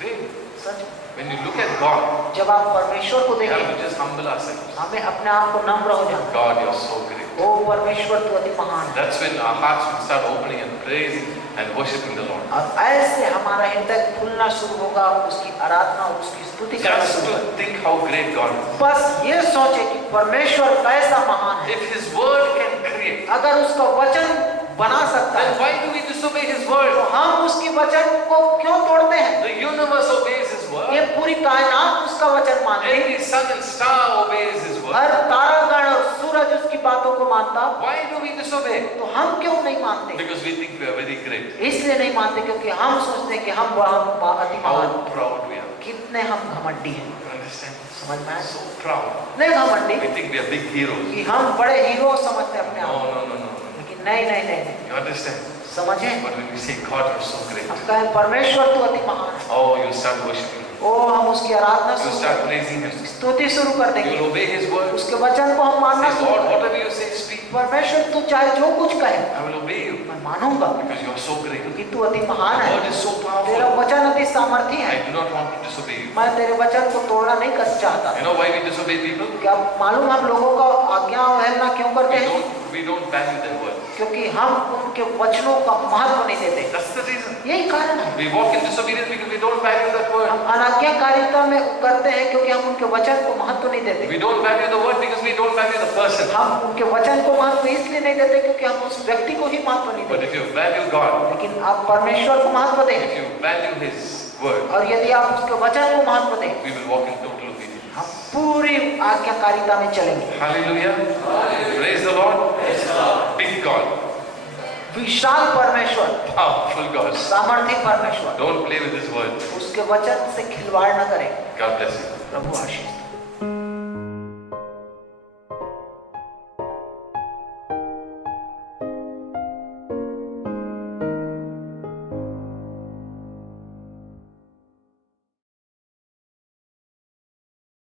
Really? Such. When you look at God, जब आप परमेश्वर को we have देखें, to just humble ourselves. हमें अपने आप को नम्र हो जाना। God, you're so great. ओ परमेश्वर तू अति महान है। That's when our hearts will start opening and praising and worshiping the Lord. और ऐसे हमारा हृदय खुलना शुरू होगा, उसकी आराधना और उसकी स्तुति करना Just शुरू होगा। to think how great God is. बस ये सोचे कि परमेश्वर कैसा महान है। If His word can create, अगर उसका वचन बना सकता then है why do we disobey His तो word? हम उसकी वचन को क्यों तोड़ते हैं? The universe obeys His word. ये पूरी कायनात उसका वचन मानती है। Every sun and star obeys His word. हर तारागण और सूरज उसकी बातों को मानता, Why do we disobey? तो हम क्यों नहीं मानते? Because we think we are very great. इसलिए नहीं मानते क्योंकि हम सोचते हैं कि हम अति How महान, proud we are. कितने हम घमंडी हैं। You understand? समझ में आया? So proud. नहीं घमंडी We think we are big heroes. कि हम बड़े हीरो समझते हैं अपने No, आप, no, no, no. लेकिन नहीं नहीं नहीं नहीं, You understand? समझे? But when we say God, you're so great. हम कहें परमेश्वर तू अति महान है, Oh, you start worshiping Him. ओ हम उसकी आराधना You शुरू start कर, praising Him. स्तुति शुरू कर देंगे, You will obey His word. उसके वचन को हम मानना Say, शुरू Lord, कर देंगे। whatever you say, speak. परमेश्वर तू चाहे जो कुछ कहे I will obey you मैं मानूंगा because you are so great. क्योंकि तू अति महान Your है, word is so तेरा powerful. वचन अति सामर्थी है। I do not want to disobey you. मैं तेरे वचन को तोड़ना नहीं कर चाहता। You know why we disobey people? क्या मालूम हम लोगों का आज्ञा अवहेलना क्यों करते हैं? We don't value their word. क्योंकि हम उनके वचनों का महत्व नहीं देते। That's the reason. यही कारण है। We walk in disobedience because we don't value that word. हम अनाज्ञाकारिता में करते हैं क्योंकि हम उनके वचन को महत्व नहीं देते। We don't value the word because we don't value the person. हम उनके वचन को महत्व इसलिए नहीं देते क्योंकि हम उस व्यक्ति को ही महत्व नहीं But देते। if you value God, लेकिन आप परमेश्वर को महत्व दें if you value His word, और यदि आप उसके वचन को महत्व दें, we will walk in total obedience. हम पूरी आज्ञाकारिता में चलेंगे। Hallelujah. Praise the Lord. Big God. विशाल परमेश्वर, Powerful God. सामर्थी परमेश्वर, Don't play with His word. उसके वचन से खिलवाड़ न करें। God bless you. Prabhu Ashish